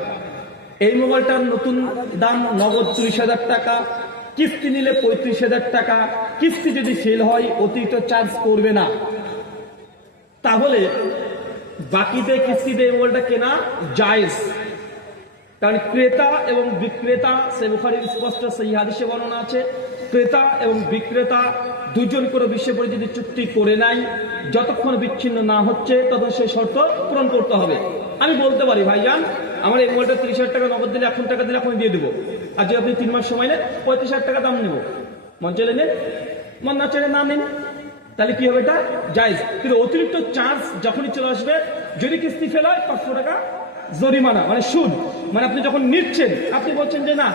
এই মোবাইলটার নতুন দাম নগদ 30,000 টাকা, কিস্তি নিলে 35,000 টাকা। কিস্তি যদি ফেল হয় অতিরিক্ত চার্জ করবে না। তাহলে বাকিতে কিস্তিতে এই মোবাইলটা কেনা জায়েজ, কারণ ক্রেতা এবং বিক্রেতা, সে বুখারীর স্পষ্ট সহিহ হাদিসে বর্ণনা আছে, ক্রেতা এবং বিক্রেতা দুজন করে বিষয় পরে যদি চুক্তি করে নাই, যতক্ষণ বিচ্ছিন্ন না হচ্ছে ততক্ষণ সেই শর্ত পূরণ করতে হবে। আমি বলতে পারি ভাইজান আমার এই মোবাইলটা 30,000 টাকা নগদ দিলে, এখন টাকা দিলে এখন দিয়ে দেবো, আর যদি আপনি 3 মাস সময় নেন 35,000 টাকা দাম নেবো, মন চলে নেন, মন না চলে না নেন, তাহলে কি হবে, এটা জায়েজ। কিন্তু অতিরিক্ত চার্জ যখনই চলে আসবে, যদি কিস্তি ফেল হয় 500 টাকা জরিমানা, মানে সুদ। মানে আপনি যখন নিচ্ছেন আপনি বলছেন যে না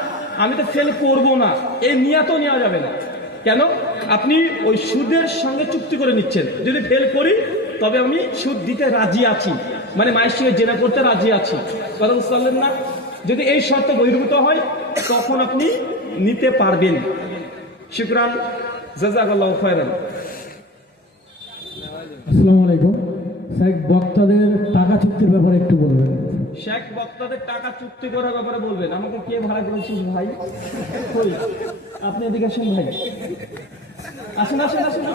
আমি তো ফেল করব না, এই নিয়াতও নেওয়া যাবে না। কেন? আপনি ওই সুদের সঙ্গে চুক্তি করে নিচ্ছেন, যদি ফেল করি তবে আমি সুদ দিতে রাজি আছি, মানে মায়ের সঙ্গে জেনা করতে রাজি আছি, কথা বুঝতে পারলেন না? যদি এই শর্ত বহির্ভূত হয় তখন আপনি নিতে পারবেন। শুকরান, জাযাকাল্লাহু খায়রান। আসসালামু আলাইকুম স্যার, বক্তাদের টাকা চুক্তির ব্যাপারে একটু বলবেন। শেখ বক্তাদের টাকা চুক্তি করার ব্যাপারে বলবেন। আমাকে কে ভাড়া করেছিস ভাই? কই? আপনি এদিকে আসেন ভাই, আসেন আসেন আসেন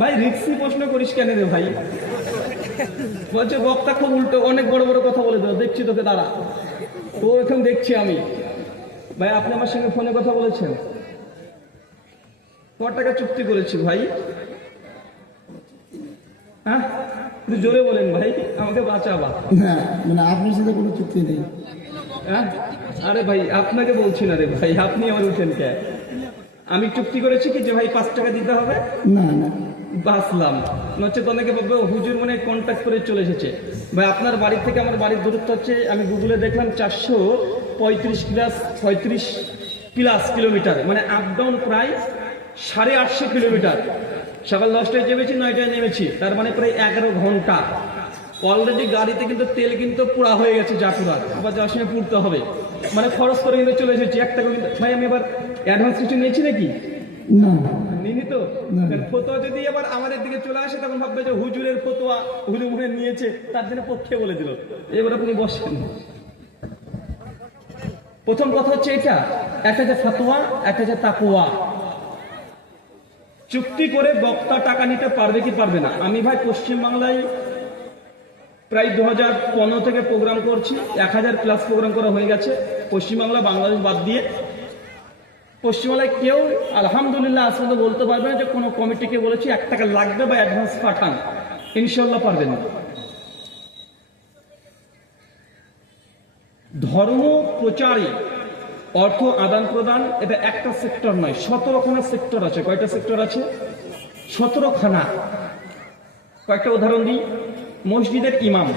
ভাই। রিক্সি প্রশ্ন করিস কেন রে ভাই? বলছে বক্তা খুব উল্টো, অনেক বড় বড় কথা বলে দেবো, দেখছি তোকে দাঁড়া, তো এখন দেখছি আমি। ভাই আপনি আমার সঙ্গে ফোনে কথা বলেছেন, কত টাকা চুক্তি করেছি ভাই? হ্যাঁ একটু জোরে বলেন ভাই, আমাকে বাঁচাবা। না, মানে আপনার সাথে কোনো চুক্তি নেই। হ্যাঁ আরে ভাই আপনাকে বলছি না রে ভাই, আপনি আমার উঠেন কে? আমি চুক্তি করেছি কি যে ভাই 5 টাকা দিতে হবে, না না, বাসলাম। নচেত অনেকে বলবে হুজুর মনে কন্ট্যাক্ট করে চলে এসেছে। ভাই আপনার বাড়ি থেকে আমার বাড়ির দূরত্ব হচ্ছে, আমি গুগলে দেখলাম 435 প্লাস কিলোমিটার, মানে আপ ডাউন প্রায় 850 কিলোমিটার। সকাল 10টায় নেমেছি, 9টায় নেমেছি, তার মানে প্রায় 11 ঘন্টা। অলরেডি গাড়িতে কিন্তু তেল কিন্তু পুরা হয়ে গেছে, যা পুরার, আবার যাওয়ার সময় পুড়তে হবে, মানে খরচ করে কিন্তু চলে এসেছি। 1 টাকা কিন্তু ভাই আমি এবার অ্যাডভান্স কিছু নিয়েছি নাকি? না নিনি তো। না। ফতোয়া যদি এবার আমাদের দিকে চলে আসে তখন ভাববে যে হুজুরের ফতোয়া হুজুর মনে নিয়েছে, তার জন্য পক্ষে বলে দিল। এবার আপনি বসেন। প্রথম কথা হচ্ছে এটা, একটা যে ফতোয়া, একটা যে তাকওয়া। চুক্তি করে বক্তা টাকা নিতে পারবে কি পারবে না? আমি ভাই পশ্চিমবাংলায় প্রায় 2015 থেকে প্রোগ্রাম করছি, 1000 প্লাস প্রোগ্রাম করা হয়ে গেছে পশ্চিমবাংলা, বাংলাদেশ বাদ দিয়ে। পশ্চিমবাংলায় কেউ আলহামদুলিল্লাহ আসলে বলতে পারবে না যে কোনো কমিটিকে বলেছি 1 টাকা লাগবে বা অ্যাডভান্স পাঠান, ইনশাল্লাহ পারবেন না। ধর্ম প্রচারে অর্থ আদান প্রদান এটা একটা সেক্টর নয়, 17খানা সেক্টর আছে। কয়টা সেক্টর আছে? 17খানা। কয়েকটা উদাহরণ দিই। মসজিদের ইমাম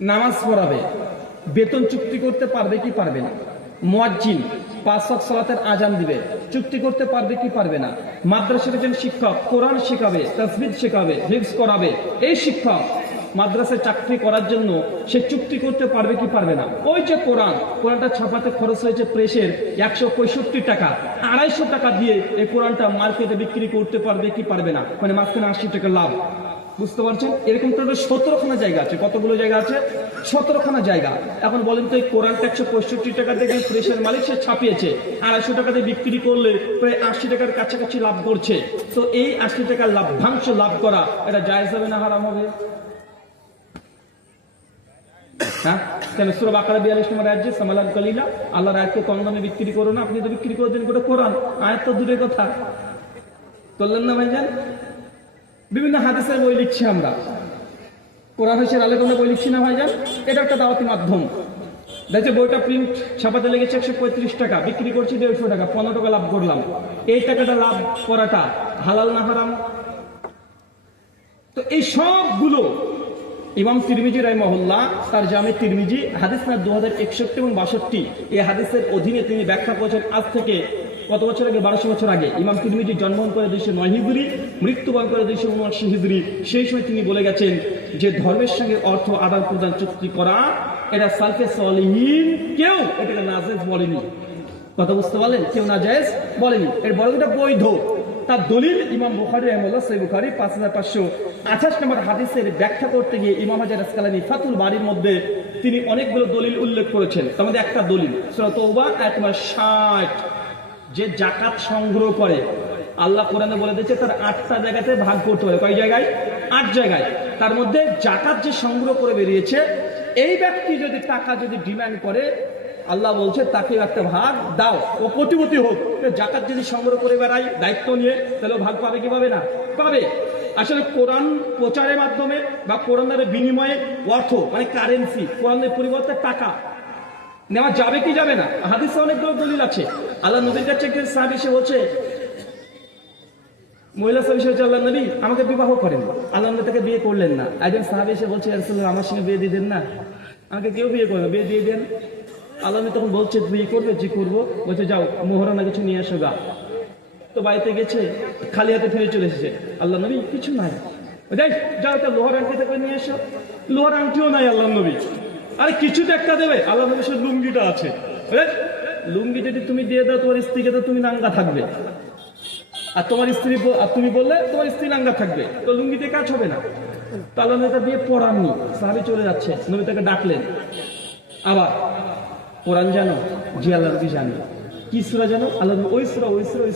নামাজ পড়াবে, বেতন চুক্তি করতে পারবে কি পারবে না? মুয়াজ্জিন 5 ওয়াক্ত সালাতের আজান দিবে, চুক্তি করতে পারবে কি পারবে না? মাদ্রাসার একজন শিক্ষক কোরআন শেখাবে, তাসবিহ শেখাবে, হিফজ করাবে, এই শিক্ষক মাদ্রাসায় চাকরি করার জন্য সে চুক্তি করতে পারবে কি পারবে না? ওই যে কোরআনটা ছাপাতে খরচ হয়েছে প্রেসের 165 টাকা, 250 টাকা দিয়ে এই কোরআনটা মার্কেটে বিক্রি করতে পারবে কি পারবে না? মানে মাঝখানে 80 টাকা লাভ। বুঝতে পারছেন? এরকম টোটাল 17খানা জায়গা আছে। কতগুলো জায়গা আছে? 17খানা জায়গা। এখন বলেন তো এই কোরআনটা 165 টাকা দিয়ে প্রেসের মালিক সে ছাপিয়েছে, 250 টাকা দিয়ে বিক্রি করলে প্রায় 80 টাকার কাছাকাছি লাভ করছে। তো এই 80 টাকার লাভ্যাংশ লাভ করা এটা জায়েজ হবে না হারাম হবে? হ্যাঁ কেন? সূরা বাকারা 42 নম্বর আয়াত, সামালান কালিলা, আল্লাহর আয়াতকে কম দামে বিক্রি করো না। আপনি তো বিক্রি করে দেন করে কোরআন, আয়াত তো দূরের কথা। করলেন না ভাইজান? বিভিন্ন হাদিসের বই লিখছি আমরা, কোরআন হাদিসের আলোচনা বই লিখছি না ভাইজান? এটা একটা দাওয়াতি মাধ্যম। দেখছে বইটা প্রিন্ট ছাপাতে লেগেছে 135 টাকা, বিক্রি করছি 150 টাকা, 15 টাকা লাভ করলাম। এই টাকাটা লাভ করাটা হালাল না হারাম? তো এই সবগুলো ইমাম তিরমিজি রাহিমাহুল্লাহ তার জামে তিরমিজি হাদিস না 2061 এবং 62 এই হাদিসের অধীনে তিনি ব্যাখ্যা করেছেন। আজ থেকে কত বছর আগে? 1200 বছর আগে। ইমাম তিরমিজি জন্মগ্রহণ করে 209 হিজরি, মৃত্যুবরণ করে 279 হিজরি। সেই সময় তিনি বলে গেছেন যে ধর্মের সঙ্গে অর্থ আদান প্রদান চুক্তি করা এটা সালফে সালিহিন কেউ এটাকে নাজেজ বলেনি। কথা বুঝতে পারলেন? কেউ না জায়েজ বলেনি, এর বড় এটা বৈধ। তার দলিল ইমাম বুখারী রাহিমাহুল্লাহ সহিহ বুখারী 5528 নম্বর হাদিসের ব্যাখ্যা করতে গিয়ে ইমাম হাজার আসকালানী ফাতুল বারীর মধ্যে তিনি অনেকগুলো দলিল উল্লেখ করেছেন। তার মধ্যে একটা দলিল সূরা তাওবা আয়াত নম্বর 60, যে যাকাত সংগ্রহ করে আল্লাহ কোরআনে বলে দিয়েছে তার 8টা জায়গাতে ভাগ করতে পারে। কয় জায়গায়? 8 জায়গায়। তার মধ্যে যাকাত যে সংগ্রহ করে বেরিয়েছে, এই ব্যক্তি যদি টাকা যদি ডিমান্ড করে, আল্লাহ বলছে তাকে একটা ভাগ দাও, ও কোটিপতি হোক। যাকাত যদি সংগ্রহ করে বেড়ায় দায়িত্ব নিয়ে, তাহলে ভাগ পাবে কি পাবে না? পাবে। আসলে কোরআন প্রচারের মাধ্যমে বা কোরআনের বিনিময়ে অর্থ মানে কারেন্সি, কোরআনের পরিবর্তে টাকা নেওয়া যাবে কি যাবে না? হাদিসে অনেকগুলো দলিল আছে। আল্লাহ নবীর কাছে একজন সাহাবী এসে বলছে, মহিলা সাহাবী এসে বলছে, আল্লাহ নবী আমাকে বিবাহ করেন। আল্লাহ নবী তাকে বিয়ে করলেন না। একজন সাহাবী এসে বলছে, ইয়া রাসূলুল্লাহ আমার সঙ্গে বিয়ে দিয়ে দেন না, আমাকে কেউ বিয়ে করবে, বিয়ে দিয়ে দেন। আল্লাহ নবী তখন বলছে, বিয়ে করবে? জি করবো। বলছে যাও মোহরানা কিছু নিয়ে এসো গা। তো বাড়িতে গেছে, খালি হাতে ফিরে চলে এসেছে। আল্লাহ নবী কিছু নাই। যাই যাও তো লোহার আংটি থেকে নিয়ে এসো। লোহার আংটিও নাই আল্লাহ নবী। আরে কিছু তো একটা দেবে। আল্লাহ নবী সে লুঙ্গিটা আছে। লুঙ্গি যদি তুমি দিয়ে দাও তোমার স্ত্রীকে, তো তুমি নাঙ্গা থাকবে। আর তোমার স্ত্রী, আর তুমি বললে তোমার স্ত্রী নাঙ্গা থাকবে, তো লুঙ্গিতে কাজ হবে না। তো আল্লাহ নবী তার বিয়ে পড়াননি। সাহাবী চলে যাচ্ছে, নবী তাকে ডাকলেন। আবার কোরআন জানো? জি আল্লাহ নবী জানি। কি সূরা জানো? আল্লাহ নবী ওই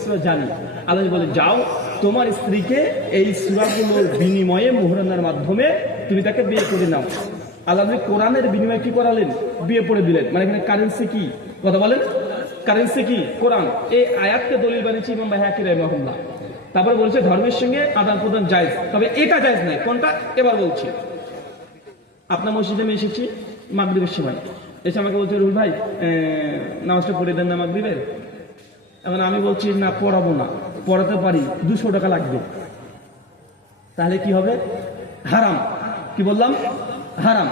সূরা জানি। আল্লাহ নবী বলে যাও তোমার স্ত্রীকে এই সূরাগুলোর বিনিময়ে মোহরানার মাধ্যমে তুমি তাকে বিয়ে করে নাও। আল্লাহ নবী কোরআনের বিনিময়ে কি করালেন? বিয়ে পড়ে দিলেন। মানে এখানে কারেন্সি কি? কথা বলেন, কারেন্সি কি? কোরআন। এই আয়াতকে দলিল বানিয়েছে ইমাম বাইহাকী রাহিমাহুল্লাহ। তারপরে বলছে ধর্মের সঙ্গে আদান প্রদান জায়েজ, তবে এটা জায়েজ নাই। কোনটা? এবার বলছি। আপনার মসজিদে আমি এসেছি মাগরিবের সময়, এসে আমাকে বলছে, রুল ভাই নামাজটা পড়ে দেন না মাগরিবের। এখন আমি বলছি না পড়াবো না, পড়াতে পারি, 200 টাকা লাগবে। তাহলে কি হবে? হারাম। কি বললাম? হারাম।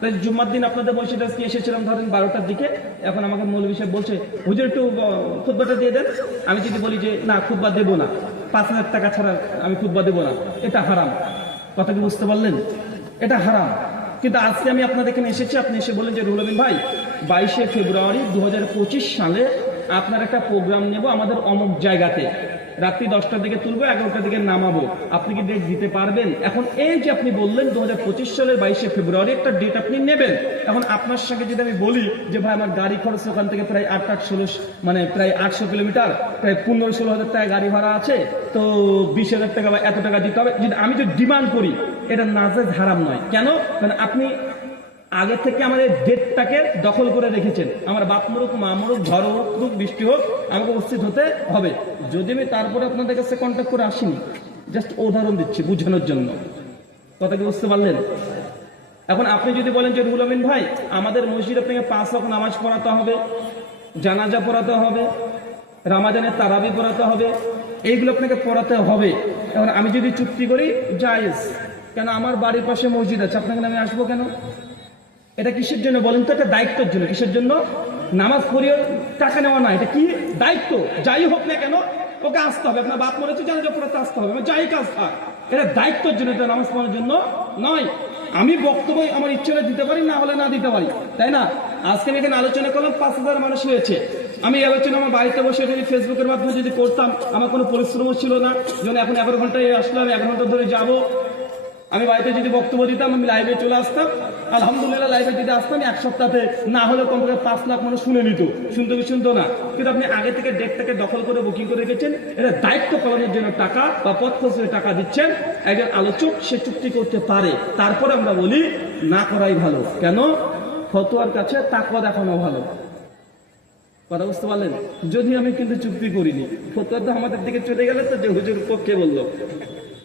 তাই জুম্মার দিন আপনাদের মসজিদে আজকে এসেছিলাম ধরেন 12টার দিকে। এখন আমাকে মৌলভী সাহেব বলছে, হুজুর একটু খুতবাটা দিয়ে দেন। আমি যদি বলি যে না খুতবা দেবো না, 5000 টাকা ছাড়া আমি খুতবা দেবো না, এটা হারাম। কথা কি বুঝতে পারলেন? এটা হারাম। কিন্তু আজকে আমি আপনাদের এখানে এসেছি, আপনি এসে বললেন যে রুহুল আমিন ভাই 22শে ফেব্রুয়ারি 2025 সালে আপনার একটা প্রোগ্রাম নেব আমাদের অমুক জায়গাতে, রাত্রি 10টার দিকে তুলবো, 11টার দিকে নামাবো, আপনি কি ডেট দিতে পারবেন? এখন এই যে আপনি বললেন 2025 সালের 22শে ফেব্রুয়ারি একটা ডেট আপনি নেবেন, এখন আপনার সঙ্গে যদি আমি বলি যে ভাই আমার গাড়ি খরচ ওখান থেকে প্রায় 8-16 মানে প্রায় 800 কিলোমিটার, প্রায় 15-16 হাজার টাকা গাড়ি ভাড়া আছে, তো 20,000 টাকা বা এত টাকা দিতে হবে, যদি আমি যদি ডিমান্ড করি, এটা নাজায়েজ হারাম নয়। কেন? কারণ আপনি আগে থেকে আমাদের ডেটটাকে দখল করে রেখেছেন। আমার বাপ মরুক, মা মরুক, ঝড় হোক, বৃষ্টি হোক, আমাকে উপস্থিত হতে হবে। যদি আমি তারপরে আপনাদের কাছে কন্ট্যাক্ট করে আসিনি, জাস্ট উদাহরণ দিচ্ছি বোঝানোর জন্য। কথা কি বুঝতে পারলেন? এখন আপনি যদি বলেন যে রুহুল আমিন ভাই আমাদের মসজিদ আপনাকে 5 ওয়াক্ত নামাজ পড়াতে হবে, জানাজা পড়াতে হবে, রমাজানের তারাবি পড়াতে হবে, এইগুলো আপনাকে পড়াতে হবে। এখন আমি যদি চুক্তি করি জায়েজ, কেন আমার বাড়ির পাশে মসজিদ আছে, আপনাকে আমি আসবো কেন? এটা কিসের জন্য বলেন তো? এটা দায়িত্বের জন্য। কিসের জন্য? নামাজ পড়িয়ে টাকা নেওয়া না, এটা কি দায়িত্ব। যাই হোক না কেন ওকে আসতে হবে। আপনার বাপ মরেছে, জানাজা পড়াতে আসতে হবে, যাই কাজ থাক, এটা দায়িত্বের জন্য, এটা নামাজ পড়ার জন্য নয়। আমি বক্তব্য আমার ইচ্ছে হলে দিতে পারি, না হলে না দিতে পারি, তাই না? আজকে আমি এখানে আলোচনা করলাম, 5000 মানুষ হয়েছে। আমি এই আলোচনা আমার বাড়িতে বসে যদি ফেসবুকের মাধ্যমে যদি করতাম, আমার কোনো পরিশ্রমও ছিল না। যেমন এখন 11 ঘন্টায় আসলাম, 1 ঘন্টা ধরে যাবো। আমি বাড়িতে যদি বক্তব্য দিতাম, আমি লাইভে চলে আসতাম, আলহামদুলিল্লাহ। লাইভে যদি আসতাম, 1 সপ্তাহে না হলে কমপক্ষে 5 লাখ মানুষ শুনে নিত। শুনতো না, কিন্তু আপনি আগে থেকে ডেটটাকে দখল করে বুকিং করে রেখেছেন। এটা দায়িত্ব পালনের জন্য টাকা বা পথ খরচের টাকা দিচ্ছেন। একজন আলোচক সে চুক্তি করতে পারে, তারপরে আমরা বলি না করাই ভালো। কেন? ফতোয়ার কাছে তাকওয়া দেখানো ভালো। কথা বুঝতে পারলেন? যদি আমি কিন্তু চুক্তি করিনি, ফতোয়া তো আমাদের দিকে চলে গেলে তো যে হুজুর পক্ষে বললো,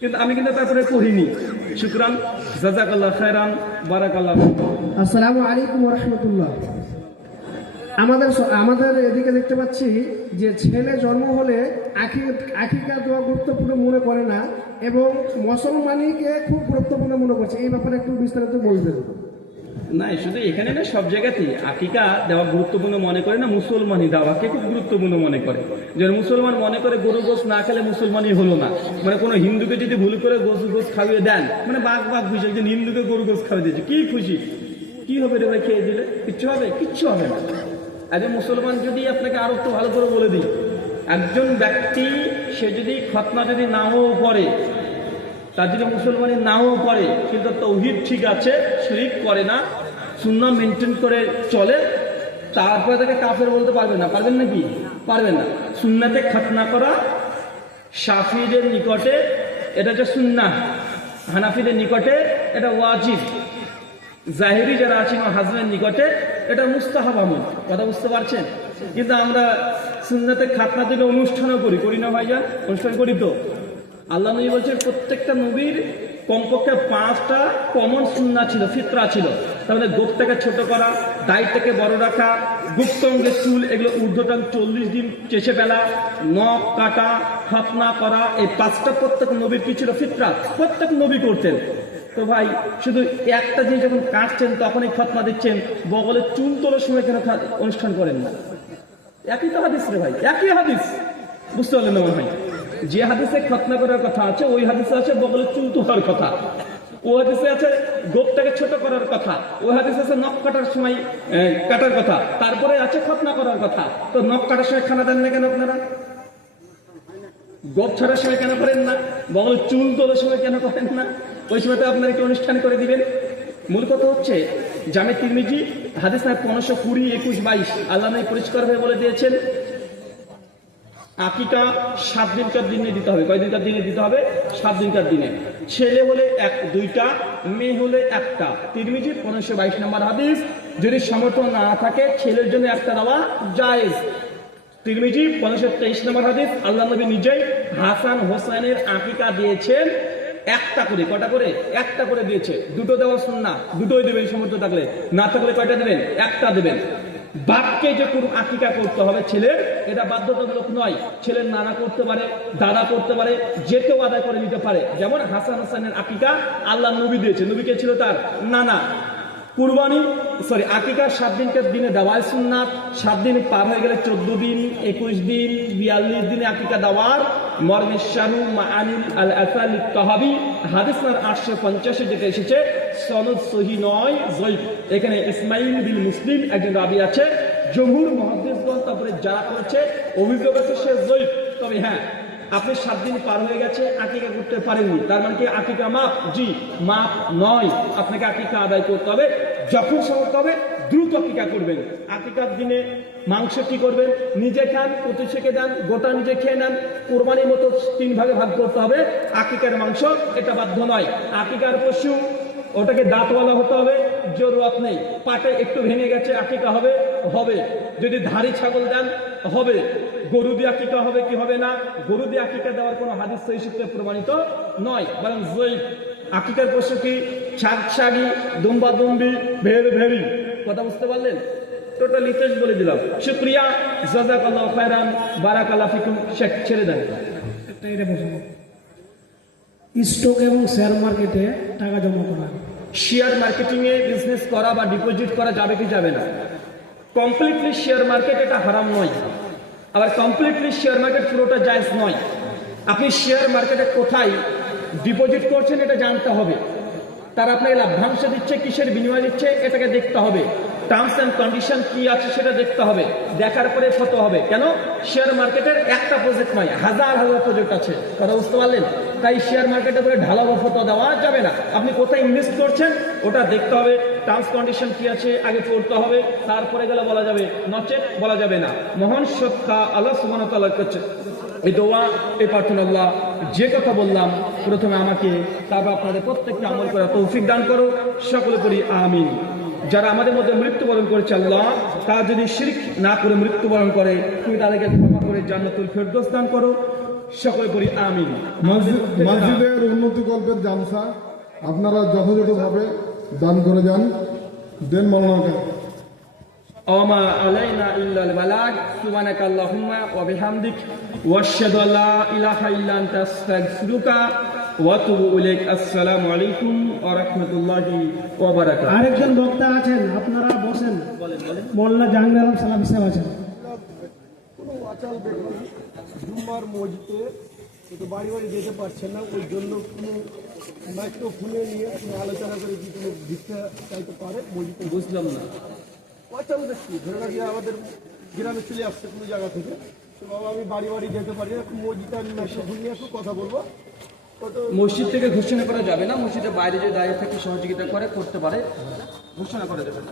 কিন্তু আমি কিন্তু তারপরে করিনি। শুকরান, জাযাকাল্লাহ খায়রান, বারাকাল্লাহ। আসসালামু আলাইকুম ওয়া রাহমাতুল্লাহ। আমাদের এদিকে দেখতে পাচ্ছি যে ছেলে জন্ম হলে আকিকা দেওয়া গুরুত্বপূর্ণ মনে করে না, এবং মুসলমানিকে খুব গুরুত্বপূর্ণ মনে করছে। এই ব্যাপারে একটু বিস্তারিত বলবেন। না, শুধু এখানে না, সব জায়গাতেই আকিকা দেওয়া গুরুত্বপূর্ণ মনে করে না, মুসলমানই দেওয়াকে খুব গুরুত্বপূর্ণ মনে করে। যে মুসলমান মনে করে গরু গোস না খেলে মুসলমানই হলো না। মানে কোনো হিন্দুকে যদি ভুল করে গোস খাইয়ে দেন, মানে বাঘ খুশি, একজন হিন্দুকে গরু গোস খাওয়াই দিয়েছে, কি খুশি, কি হবে রে ভাই খেয়ে দিলে? কিচ্ছু হবে? কিচ্ছু হবে না। একজন মুসলমান যদি আপনাকে আরো একটু ভালো করে বলে দিই, একজন ব্যক্তি সে যদি খতনা যদি নাও পড়ে, তার যদি মুসলমানি নাও পড়ে, কিন্তু তৌহিদ ঠিক আছে, শিরক করে না, সুন্নাহ মেনটেন করে চলে, তারপরে তাকে কাফের বলতে পারবেন না। পারবেন নাকি? পারবেন না। সুন্নাতে খতনা করা শাফিদের নিকটে এটা হচ্ছে সুন্নাহ, হানাফিদের নিকটে এটা ওয়াজিব, জাহেরি যারা আছে আমার হাজবেন্ড নিকটে এটা মুস্তাহাব আমল। কথা বুঝতে পারছেন? কিন্তু আমরা সুন্নাতে খাতনা থেকে অনুষ্ঠানও করি না ভাইজান? অনুষ্ঠান করি তো। আল্লাহ নবী বলছেন প্রত্যেকটা নবীর কমপক্ষে 5টা কমন সুন্নাহ ছিল, ফিতরা ছিল। তার মধ্যে গোপটাকে ছোট করা, দায়িত্বকে বড় রাখা, গুপ্ত অঙ্গের চুল এগুলো ঊর্ধ্বটান 40 দিন চেষে ফেলা, নখ কাটা, খতনা করা, এই 5টা প্রত্যেক নবীর কি ছিল? ফিতরা। প্রত্যেক নবী করতেন। তো ভাই শুধু একটা জিনিস যখন কাটছেন তখনই খতনা দিচ্ছেন, বগলের চুল তোলার সময় কেন অনুষ্ঠান করেন না? একই তো হাদিস রে ভাই, একই হাদিস। বুঝতে পারলেন না ভাই? যে হাদিসে খতনা করার কথা আছে ওই হাদিসে আছে বগলের চুল তোলার কথা, ও হাদিসে আছে গোপটাকে ছোট করার কথা, ওই হাদিসে আছে নখ কাটার সময় কাটার কথা, তারপরে আছে খতনা করার কথা। তো নখ কাটার সময় খানা দেন না কেন আপনারা? গোপ ছাড়ার সময় কেন করেন না? বগলের চুল তোলার সময় কেন করেন না? ওই সময়তে আপনারা একটু অনুষ্ঠান করে দিবেন। মূল কথা হচ্ছে জামে তিরমিজি হাদিস 1520, 21, 22 আল্লাহ নবী পরিষ্কার হয়ে বলে দিয়েছেন আকিকা 7 দিনকার দিনে দিতে হবে। কয় দিনকার দিনে দিতে হবে? 7 দিনকার দিনে। ছেলে হলে 2টা, মেয়ে হলে 1টা। তিরমিজি 1522 নম্বর হাদিস। যদি সমর্থন না থাকে ছেলের জন্য 1টা দেওয়া জায়েজ। তিরমিজি 1523 নম্বর হাদিস। আল্লাহ নবী নিজেই হাসান হোসেনের আকিকা দিয়েছেন 1টা করে। কটা করে? 1টা করে দিয়েছে। 2টো দেওয়া সুন্নাহ, 2টোই দেবেন সমর্থ থাকলে, না থাকলে কয়টা দেবেন? 1টা দেবেন। বাপকে যে কোনো আকিকা করতে হবে ছেলের, এটা বাধ্যতামূলক নয়। ছেলের নানা করতে পারে, দাদা করতে পারে, যে কেউ আদায় করে নিতে পারে। যেমন হাসান হোসেনের আকিকা আল্লাহ নবী দিয়েছে। নবী কে ছিল? তার নানা। আকিকা 7 দিনকার দিনে দেওয়ার সুন্নাত। 7 দিন পার হয়ে গেলে 14 দিন, 21 দিন, 42 দিনে আকিকা দেওয়ার। মরমিশারু মাআনিল আল আসাল তাহাবি হাদিস নাম্বার 885 যেটা এসেছে, সনদ সহিহ নয়, যঈফ। এখানে ইসমাইল বিন মুসলিম একজন রাবী আছে। জমহুর মুহাদ্দিসগণ তারপরে যারা করেছে অভিযোগ আছে সে যঈফ। তবে হ্যাঁ, আপনি 7 দিন পার হয়ে গেছে, আকিকা করতে পারেননি, তার মানে কি আকিকা মাপ? জি, মাপ নয়। আপনাকে আকিকা আদায় করতে হবে। যখন সমর্থ হবে দ্রুত আকিকা করবেন। আকিকার দিনে মাংস কি করবেন? নিজে খান, প্রতিবেশীকে দেন, গোটা নিজে খেয়ে নেন। কোরবানির মতো 3 ভাগে ভাগ করতে হবে আকিকার মাংস, এটা বাধ্য নয়। আকিকার পশু ওটাকে দাঁতওয়ালা হতে হবে, জরুরত নেই। পাটে একটু ভেঙে গেছে, আকিকা হবে? হবে। যদি ধাড়ি ছাগল দেন হবে। গরু দিয়ে আকিকা হবে কি হবে না? গরু দিয়ে আকিকা দেওয়ার কোনো হাদিস সহিহ সূত্রে প্রমাণিত নয়, বরং যঈফ। আকিকার পশু কি? ছাগি, দুম্বা দুম্বি, ভেড়ি। কথা বুঝতে পারলেন? টোটাল ইতিহাস বলে দিলাম। শুকরিয়া, জাযাকাল্লাহু খায়রান, বারাকাল্লাহু ফিকুম। ছেড়ে দেন। এটা বোঝাবো স্টক এবং শেয়ার মার্কেটে টাকা জমা করা। শেয়ার মার্কেটিং এ বিজনেস করা বা ডিপোজিট করা যাবে কি যাবে না? কমপ্লিটলি শেয়ার মার্কেট এটা হারাম নয়, আবার কমপ্লিটলি শেয়ার মার্কেট পুরোটা জায়েজ নয়। আপনি শেয়ার মার্কেটে কোথায় ডিপোজিট করছেন এটা জানতে হবে। তারা আপনাকে লাভ্যাংশ দিচ্ছে, কিসের বিনিময় দিচ্ছে এটাকে দেখতে হবে। টার্মস অ্যান্ড কন্ডিশন কি আছে সেটা দেখতে হবে। দেখার পরে ফটো হবে। কেন? শেয়ার মার্কেটের একটা প্রজেক্ট নয়, হাজার হাজার প্রজেক্ট আছে। কথা বুঝতে পারলেন? তাই শেয়ার মার্কেটে করে ঢালাও ফটো দেওয়া যাবে না। আপনি কোথায় ইনভেস্ট করছেন ওটা দেখতে হবে। টার্মস কন্ডিশন কি আছে আগে পড়তে হবে, তারপরে গেলে বলা যাবে, নচেত বলা যাবে না। মহান সত্তা আল্লাহ সুবহানাহু ওয়া তাআলা করছে এই দোয়া, এই প্রার্থনা। আল্লাহ যে কথা বললাম প্রথমে আমাকে, তারপর আপনাদের প্রত্যেককে আমল করা তৌফিক দান করো। সকলে করি আমিন। যারা আমাদের মধ্যে মৃত্যুবরণ করেছে আল্লাহ, তারা যদি শিরক না করে মৃত্যুবরণ করে, তুমি তাদেরকে ক্ষমা করে জান্নাতুল ফেরদৌস দান করো। সকলে করি আমিন। মসজিদের উন্নতিকল্পের জালসা আপনারা যথাযথভাবে দান করে যান। দেন মাওলানা। ওমা আলাইনা ইল্লাল বালাগ। সুবহানাকাল্লাহুম্মা ওয়া বিহামদিক ওয়া আশহাদু আল্লা ইলাহা ইল্লা আনতা আস্তাগফিরুকা ওয়া আতুবু ইলাইক। আসসালামু আলাইকুম ওয়া রাহমাতুল্লাহি ওয়া বারাকাতুহু। আরেকজন বক্তা আছেন, আপনারা বসেন। মোল্লা জাহাঙ্গীর আলম সালাফি সাহেব আছেন। কোনো আচাল ব্যক্তি জুম্মার মসজিদে কিন্তু বাড়ি বাড়ি যেতে পারছেন না, ওই জন্য কোনো মাইক্রোফোনে নিয়ে কোনো আলোচনা করে কি কোনো ভিক্ষা চাইতে পারে মসজিদে? বুঝলাম না। অচল ব্যক্তি ধরে রাখি আমাদের গ্রামে চলে আসছে কোনো জায়গা থেকে, তো বাবা আমি বাড়ি বাড়ি যেতে পারি না, মসজিদে আমি মেসেজ নিয়ে একটু কথা বলবো। মসজিদ থেকে ঘোষণা করা যাবে না, মসজিদের বাইরে যে দাঁড়িয়ে থেকে সহযোগিতা করতে পারে, ঘোষণা করা যাবে না।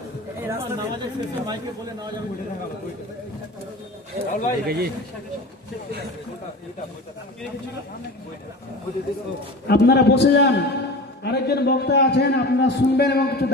আপনারা বসে যান, আরেকজন বক্তা আছেন, আপনারা শুনবেন এবং কিছু